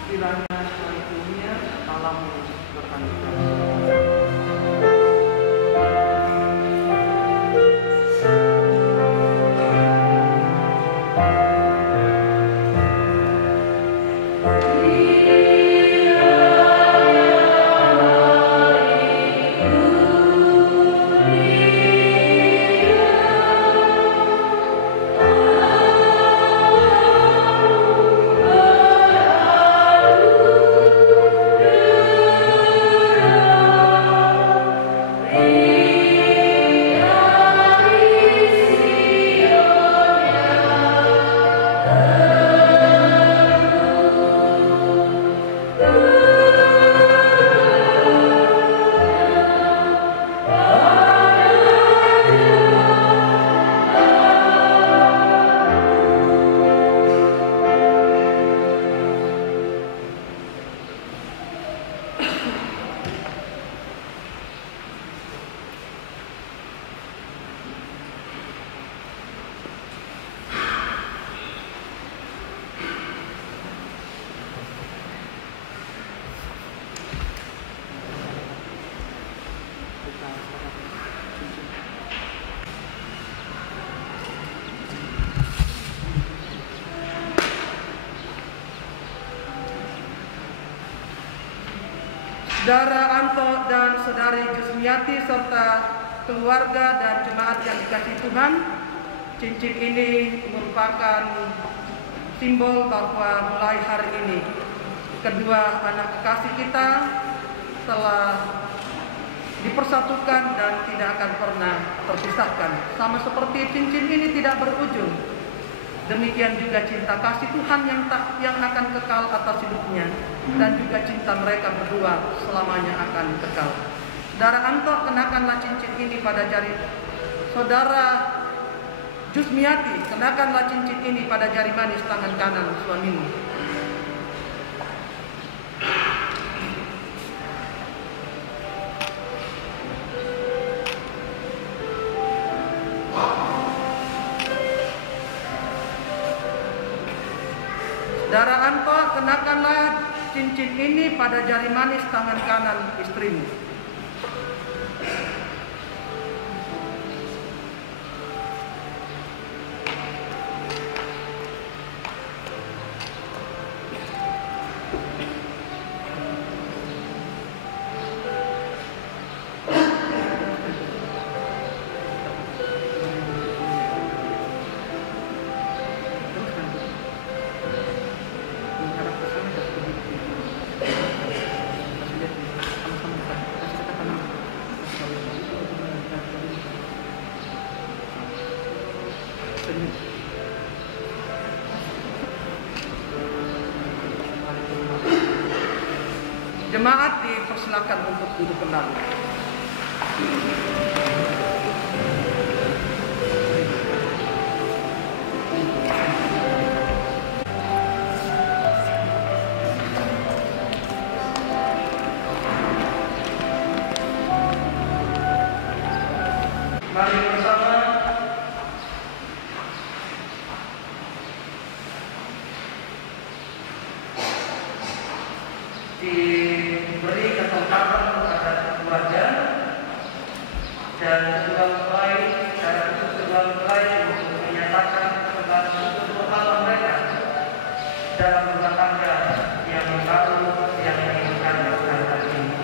Kiranya selanjutnya alam berkandidat. Saudara Anto dan Saudari Jusmiati serta keluarga dan jemaat yang dikasihi Tuhan, cincin ini merupakan simbol bahwa mulai hari ini kedua anak kekasih kita telah dipersatukan dan tidak akan pernah terpisahkan. Sama seperti cincin ini tidak berujung, demikian juga cinta kasih Tuhan yang akan kekal atas hidupnya, dan juga cinta mereka berdua selamanya akan kekal. Saudara Anto, kenakanlah cincin ini pada jari. Saudara Jusmiati, kenakanlah cincin ini pada jari manis tangan kanan suamimu. Saudara Anto, kenakanlah cincin ini pada jari manis tangan kanan istrimu. Jemaat dipersilakan untuk duduk kembali. Mari bersama diberi kesempatan kepada keluarga dan kedua mempelai secara khusus kedua mempelai untuk menyatakan kebersamaan mereka dalam rumah tangga yang baru yang diinginkan dalam hari ini.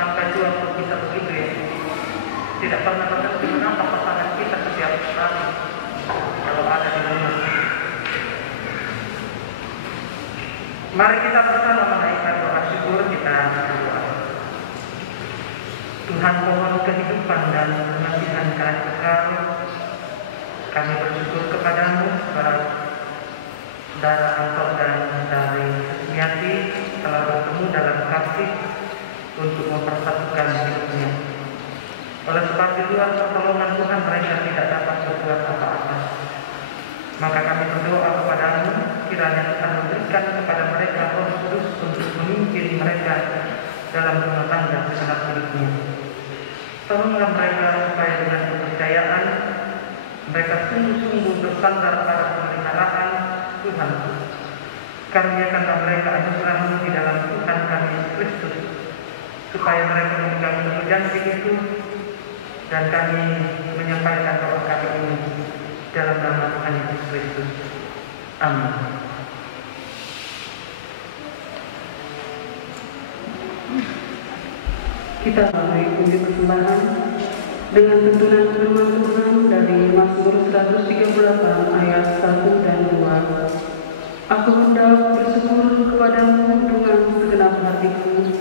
sampai tua pun kita begitu ya. Tidak pernah berhenti menambah pasangan kita setiap hari kalau ada di rumah. Mari kita bersama menaikkan doa syukur kita berdoa. Tuhan pohon kehidupan dan kematian kasih kekal, kami bersyukur kepadamu saudara Anton dan dari Susmiati telah bertemu dalam kasih untuk mempersatukan hidupnya. Oleh sebab di luar pertolongan Tuhan mereka tidak dapat berbuat apa-apa. Maka kami berdoa kepadamu, kiranya Tuhan memberikan kepada mereka Roh Kudus untuk memimpin mereka dalam rumah tangga segenap hidupnya. Tolonglah mereka supaya dengan kepercayaan mereka sungguh-sungguh bersandar pada pemeliharaan Tuhan. Karuniakanlah mereka anugerah-Mu di dalam Tuhan kami Yesus Kristus, supaya mereka memegang janji itu, dan kami menyampaikan doa kami ini dalam nama Tuhan Yesus Kristus. Amin. Kita mulai puji persembahan dengan tuntunan firman Tuhan dari Mazmur 138 ayat 1 dan 2. Aku hendak bersyukur kepadamu dengan segenap hatiku.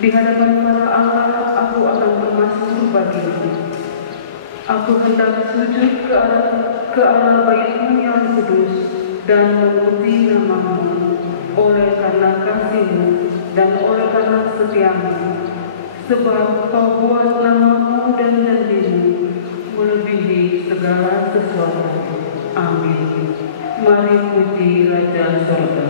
Di hadapan para Allah aku akan bermasmur bagimu. Aku hendak sujud ke arah bait-Mu yang kudus dan memuji nama-Mu oleh karena kasih-Mu dan oleh karena setia-Mu. Sebab Kau buat nama-Mu dan janji-Mu melebihi segala sesuatu. Amin. Mari puji Raja Sorga.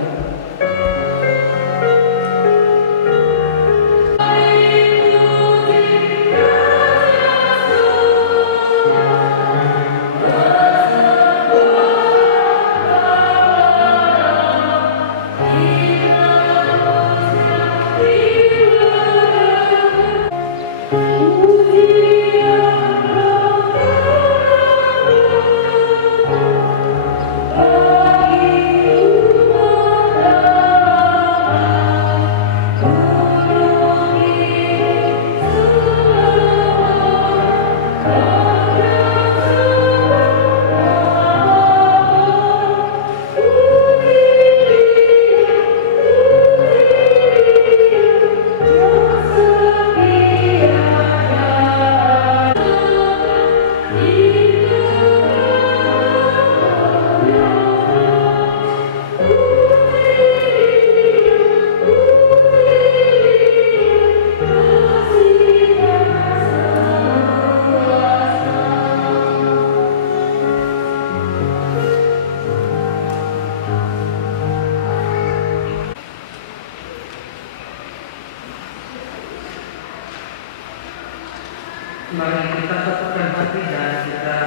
Mari kita satukan hati dan kita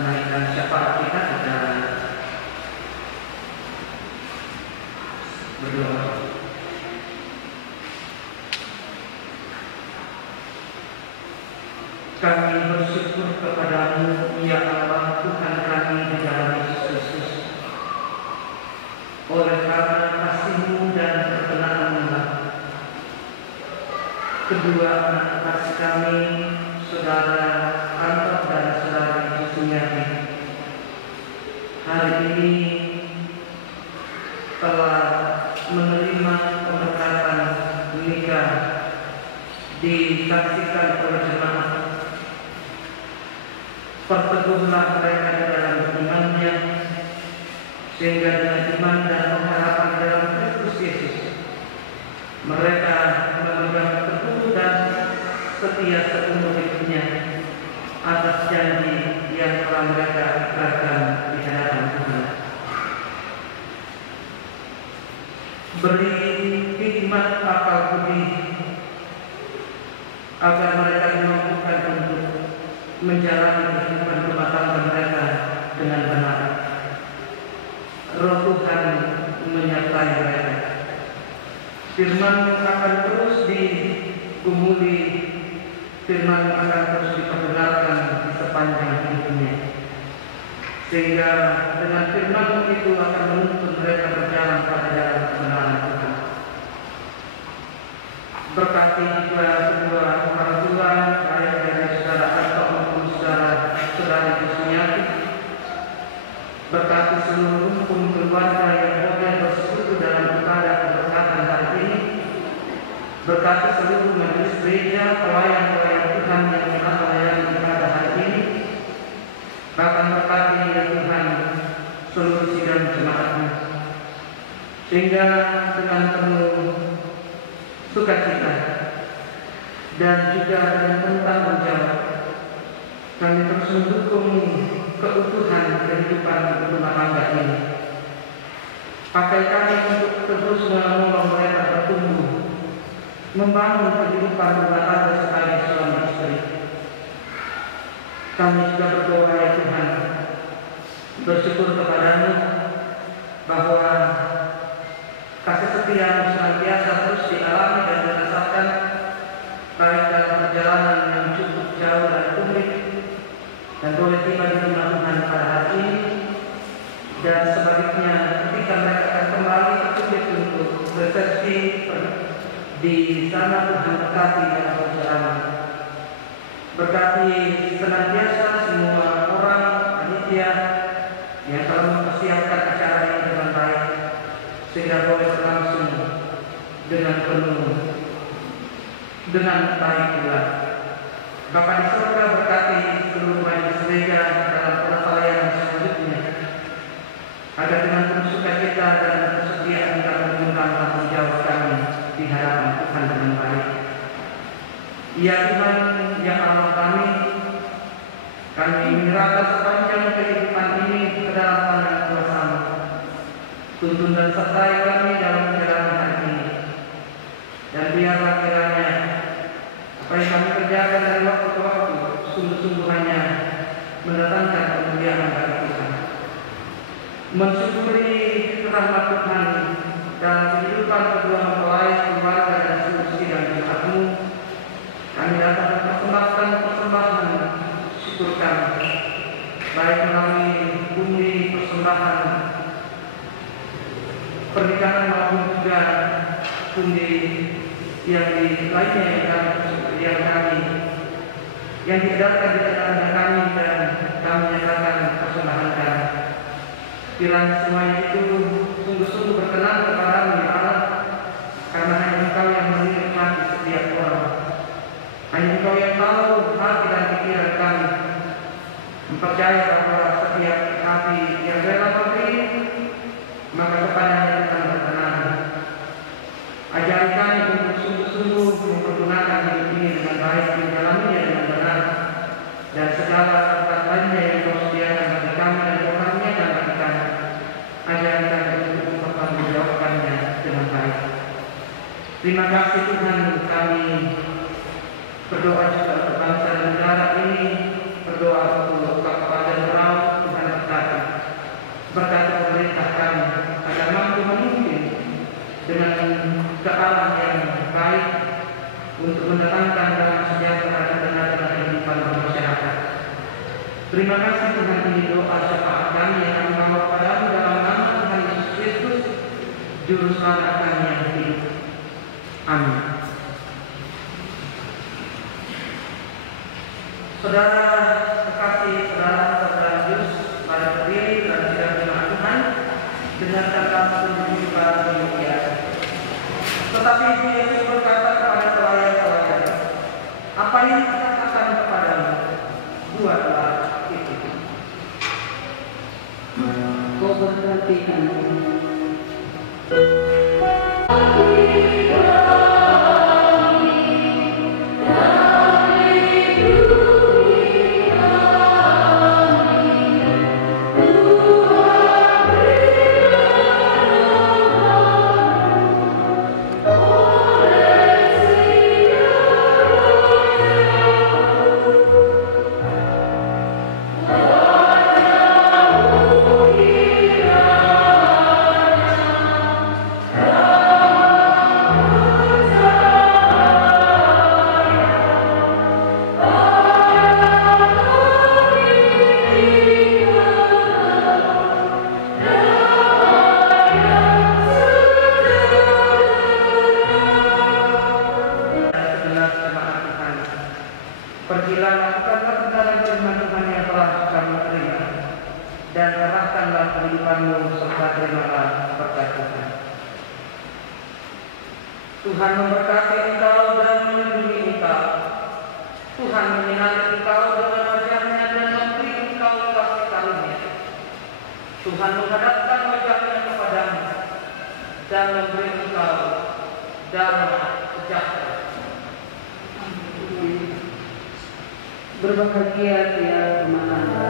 naikkan syafaat kita berdoa. Kami bersyukur kepadamu, ya Allah Tuhan kami di dalam Yesus Kristus. Oleh karena kasih-Mu dan perkenan-Mu, kedua anak kasih kami, Saudara Anton dan Saudari Sumiati, hari ini telah menerima pemberkatan nikah disaksikan oleh jemaat. Perteguhlah mereka di dalam imannya, sehingga dengan iman dan pengharapan dalam Kristus Yesus mereka memegang teguh dan setia seumur hidupnya atas janji yang telah mereka ikrarkan di hadapan Tuhan. Beri hikmat akal budi agar mereka dimampukan untuk menjalani kehidupan rumah tangga mereka dengan benar. Roh Tuhan menyertai mereka. Firman akan terus digumuli, firman akan terus diperdengarkan di sepanjang hidupnya, sehingga dengan firman itu akan menuntun mereka berjalan pada jalan kebenaran Tuhan. Berkati juga kedua dengan tanggung jawab. Kami terus mendukung keutuhan kehidupan rumah tangga ini. Pakai kami untuk terus menolong mereka bertumbuh, membangun kehidupan rumah tangga sebagai suami istri. Kami juga berdoa ya Tuhan, bersyukur kepadamu bahwa kasih setia senantiasa terus dialami dan dirasakan baik dalam perjalanan yang cukup jauh dan rumit dan boleh tiba di rumah Tuhan pada hari ini, dan sebaliknya ketika mereka akan kembali ke untuk resepsi di sana. Tuhan berkati dalam perjalanan, berkati senantiasa semua orang panitia yang telah mempersiapkan acara ini dengan baik sehingga boleh berlangsung dengan penuh dengan baik pula. Bapa di surga, berkati seluruh majelis gereja dalam pelayanan selanjutnya, agar dengan penuh sukacita dan kesetiaan dalam mengundang tanggung jawab kami di hadapan Tuhan dengan baik. Ya Tuhan yang Allah kami menyerahkan sepanjang kehidupan ini ke dalam tangan kuasa-Mu. Tuntun dan sertai kami dalam menjalani hari ini, dan biarlah kiranya apa yang kami kerjakan dari waktu ke waktu sungguh-sungguh hanya mendatangkan kemuliaan bagi Tuhan. Mensyukuri rahmat Tuhan dalam kehidupan kedua mempelai, keluarga dan seluruh sidang jemaat-Mu, kami datang mempersembahkan persembahan syukur kami, baik melalui pundi persembahan pernikahan maupun juga pundi yang lainnya yang diedarkan di tengah kami, dan kami menyatakan persembahan kami. Kiranya semuanya itu sungguh-sungguh berkenan kepadamu ya Allah, karena hanya Engkau yang menikmati setiap orang. Hanya Engkau yang tahu hati dan pikiran kami. Percaya bahwa setiap hati yang rela memberi, maka kepadanya kita berkenan. Ajari kami untuk sungguh-sungguh mempergunakan hidup ini dengan baik, menjalaninya dengan benar, dan segala berkat lainnya yang Kau sediakan bagi kami dan berkaruniakan bagi kami. Ajari kami untuk mempertanggungjawabkannya dengan baik. Terima kasih Tuhan, kami berdoa juga untuk bangsa dan negara ini, berdoa untuk Kabupaten Berau. Tuhan berkati pemerintah kami agar mampu memimpin dengan ke arah yang baik untuk mendatangkan damai sejahtera dan tengah-tengah kehidupan masyarakat. Terima kasih Tuhan, ini doa syafaat kami yang kami bawa padamu dalam nama Tuhan Yesus Kristus, Juru Selamat kami yang hidup. Amin. Saudara kekasih, saudara Yus, mari berdiri dan sidang jemaat Tuhan dengarkan langsung kehidupan kemuliaan. Tetapi Yesus berkata kepada pelayan-pelayan, apa yang dikatakan kepadamu, buatlah itu. Kau berkati kami. Pergilah, lakukanlah kebenaran firman Tuhan yang telah kamu terima, dan arahkanlah kehidupanmu serta terimalah berkat Tuhan. Tuhan memberkati engkau dan melindungi engkau. Tuhan menyinari engkau dengan wajah-Nya dan memberi engkau kasih karunia. Tuhan menghadapkan wajah-Nya kepadamu dan memberi engkau damai sejahtera. Berbahagia dia rumah tangga.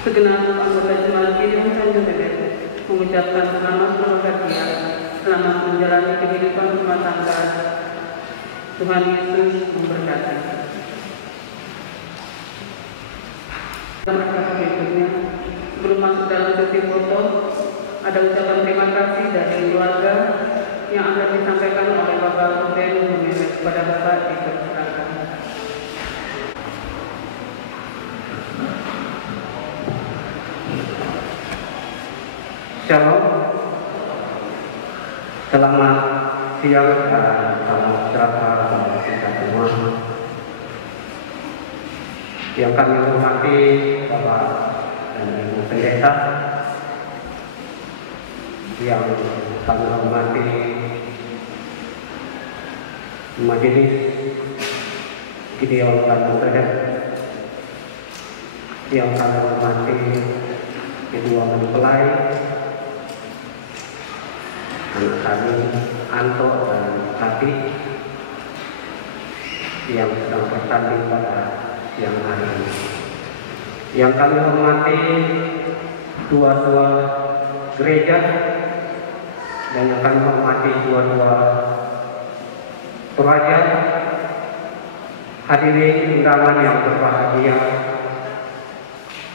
Segenap anggota jemaat Gideon Tanjung Bebek mengucapkan selamat berbahagia selamat menjalani kehidupan rumah tangga. Tuhan Yesus memberkati. Berkat berikutnya, sebelum masuk dalam sesi foto, ada ucapan terima kasih dari keluarga yang akan disampaikan oleh Bapak Ruben Mememet kepada Bapak dipersilakan. Shalom, selamat siang dan salam sejahtera bagi kita semua. Yang kami hormati Bapak dan Ibu Pendeta, yang kami hormati Majelis Gideon Tanjung Bebek, yang kami hormati kedua mempelai anak kami Anto dan Tati yang sedang bertanding pada siang hari ini. Yang kami hormati dua-dua gereja dan yang kami hormati dua-dua peraja, hadirin undangan yang berbahagia.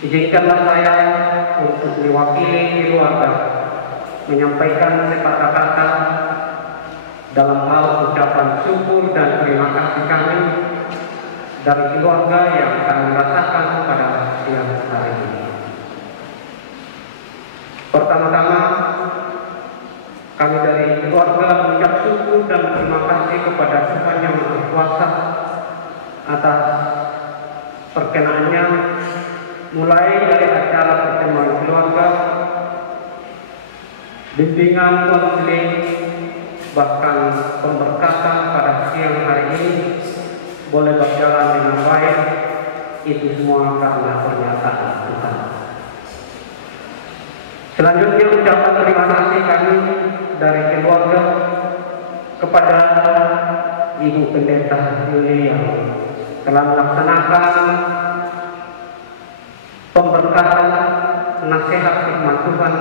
Izinkanlah saya untuk mewakili keluarga menyampaikan sepatah kata dalam hal ucapan syukur dan terima kasih kami dari keluarga yang kami rasakan pada siang hari ini. Pertama-tama, kami dari keluarga mengucap syukur dan terima kasih kepada Tuhan Yang Maha Kuasa atas perkenaannya, mulai dari acara pertemuan keluarga, bimbingan konseling, bahkan pemberkatan pada siang hari ini boleh berjalan dengan baik. Itu semua karena pernyataan Tuhan. Selanjutnya ucapan terima kasih kami dari keluarga kepada Ibu Pendeta Yuli yang telah melaksanakan pemberkatan nasihat firman Tuhan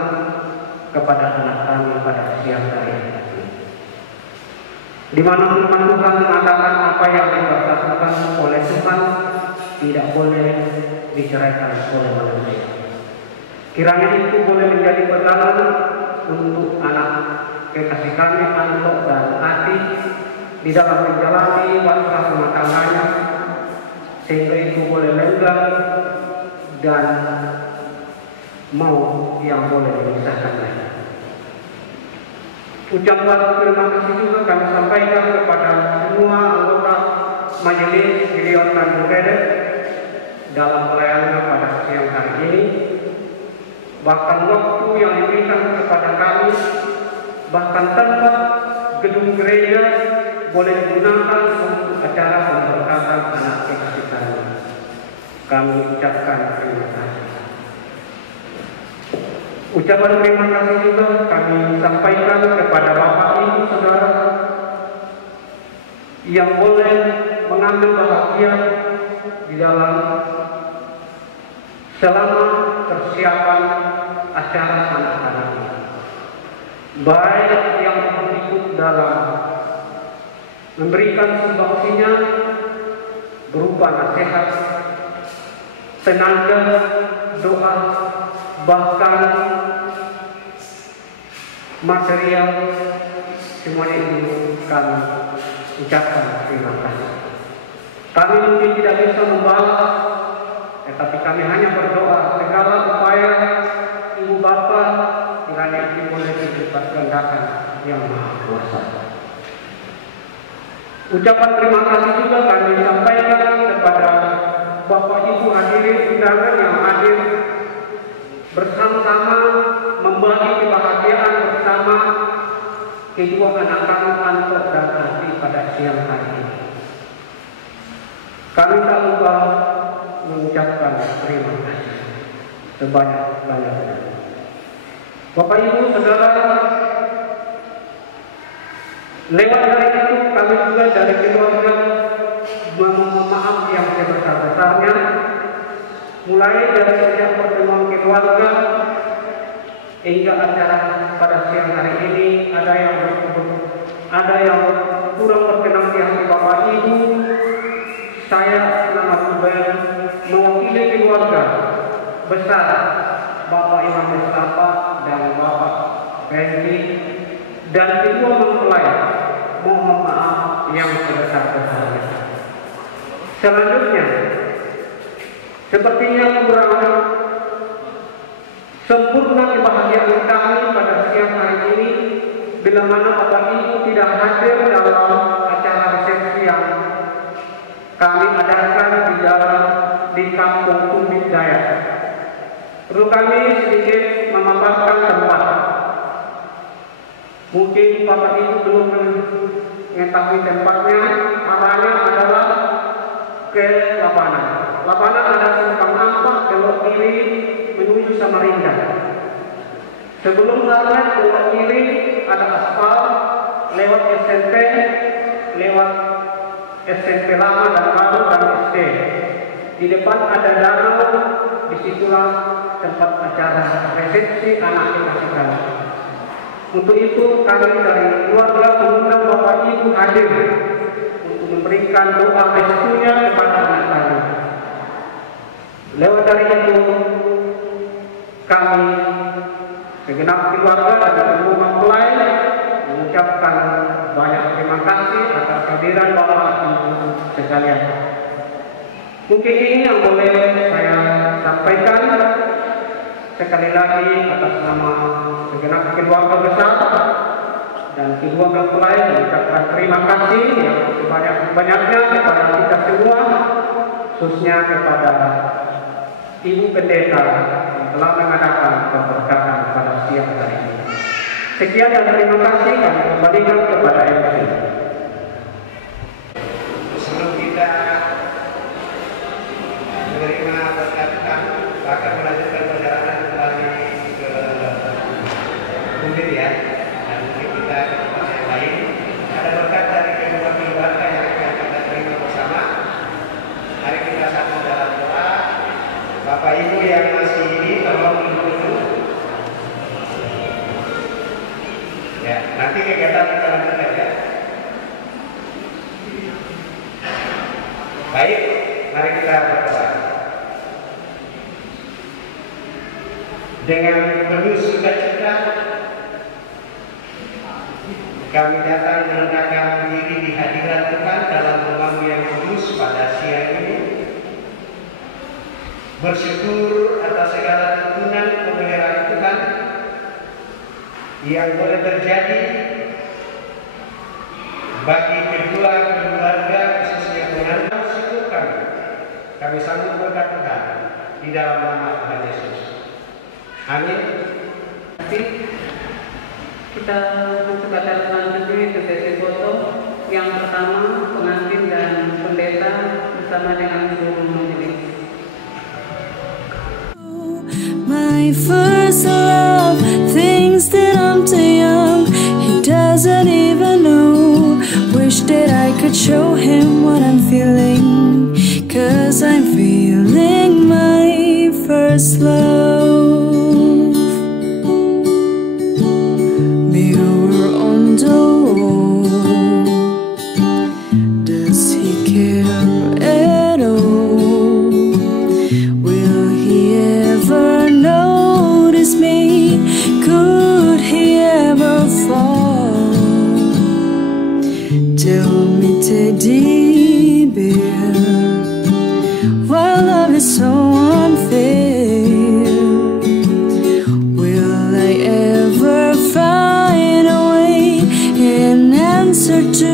kepada anak kami pada siang hari ini, di mana firman Tuhan mengatakan apa yang dipersatukan oleh Tuhan tidak boleh diceraikan oleh manusia. Kiranya itu boleh menjadi pegangan untuk anak kekasih kami Anto dan Ati di dalam menjalani wajah rumah tangganya, sehingga itu boleh lenggang dan mau yang boleh memisahkan mereka. Ucapan terima kasih juga kami sampaikan kepada semua anggota Majelis Gideon Tanjung Bebek dalam pelayanan pada siang hari ini. Bahkan waktu yang diberikan kepada kami, bahkan tempat gedung gereja boleh digunakan untuk acara pemberkatan anak kekasih kami. kami ucapkan terima kasih. Ucapan terima kasih juga kami sampaikan kepada Bapak Ibu Saudara yang boleh mengambil bahagia di dalam selama persiapan acara anak-anak ini, baik yang ikut dalam memberikan sumbangsinya berupa nasihat, tenaga, doa, bahkan material, semuanya itu kami ucapkan terima kasih. Kami mungkin tidak bisa membalas, tetapi kami hanya berdoa segala upaya Ibu Bapa kiranya ini boleh dilipat gandakan yang Maha Kuasa. Ucapan terima kasih juga kami sampaikan kepada Bapak Ibu hadirin undangan yang hadir bersama-sama membagi kebahagiaan bersama kedua anak kami Anto dan Ati pada siang hari ini. Kami tak lupa mengucapkan terima kasih sebanyak-banyaknya. Bapak Ibu Saudara, lewat dari itu kami juga dari keluarga memohon maaf yang sebesar-besarnya, mulai dari sejak pertemuan keluarga hingga acara pada siang hari ini ada yang kurang berkenan di hati Bapak Ibu. Saya nama Tuhan mewakili keluarga besar Bapak Imam Mustafa dan Bapak Benji dan kedua mempelai mohon maaf yang sebesar-besarnya. Selanjutnya, sepertinya kurang sempurna kebahagiaan kami pada siang hari ini bila mana Bapak Ibu tidak hadir dalam acara resepsi yang kami adakan di Kampung Tumbik Jaya. Perlu kami sedikit memaparkan tempat. Mungkin Bapak Ibu belum mengetahui tempatnya. Arahnya adalah ke Labanan. Labanan ada simpang 4 belok kiri menuju Samarinda. Sebelum sampai belok kiri ada aspal, lewat SMP, lewat SMP lama dan baru dan SD. Di depan ada danau, disitulah tempat acara resepsi anak kita sekarang. Untuk itu kami dari keluarga mengundang Bapak Ibu hadir untuk memberikan doa restunya kepada anak kami. Lewat dari itu kami segenap keluarga dan seluruh mempelai mengucapkan banyak terima kasih atas kehadiran Bapak Ibu sekalian. Mungkin ini yang boleh saya sampaikan sekali lagi atas nama segenap keluarga besar dan kedua mempelai mengucapkan terima kasih yang sebanyak-banyaknya kepada kita semua, khususnya kepada Ibu Pendeta yang telah mengadakan keberkatan pada siang hari ini. Sekian dan terima kasih, kami kembalikan kepada MC. Sebelum kita menerima berkat akan melanjutkan perjalanan kembali ke Bukit ya, dan mungkin kita ke tempat yang lain. Ada berkat dari kedua keluarga yang akan kita terima bersama. Mari kita sama dalam doa. Bapak Ibu yang masih ini tolong duduk. Ya, nanti kegiatan kita lanjutkan ya. Baik, mari kita berdoa. Dengan penuh sukacita kami datang merendahkan diri di hadirat Tuhan dalam ruang yang kudus pada siang ini. Bersyukur atas segala tuntunan pemeliharaan Tuhan yang boleh terjadi bagi kedua keluarga khususnya pengantin. Syukur kami sambut berkat Tuhan di dalam nama Tuhan Yesus. Amin. Kita masuk ke acara selanjutnya, itu sesi foto. Yang pertama pengantin dan pendeta bersama dengan seluruh majelis. my first love thinks that I'm too young. He doesn't even know. Wish that I could show him what I'm feeling, 'cause I'm feeling my first love. Mirror on the wall, does he care at all? Will he ever notice me? Could he ever fall? Tell me, teddy bear, why love is so unfair? Will I ever find a way, an answer to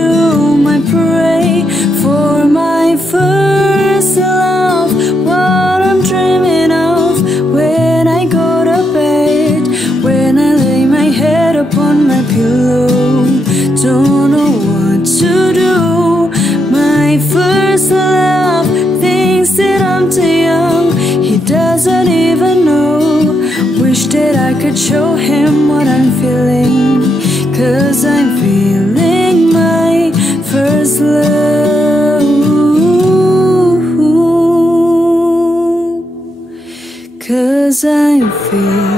my prayer for my first love? What I'm dreaming of when I go to bed, when I lay my head upon my pillow, don't know what to do. My first love thinks that I'm too young. He doesn't even know. Wish that I could show him what I'm feeling, 'cause I'm feeling my first love. 'Cause I'm feeling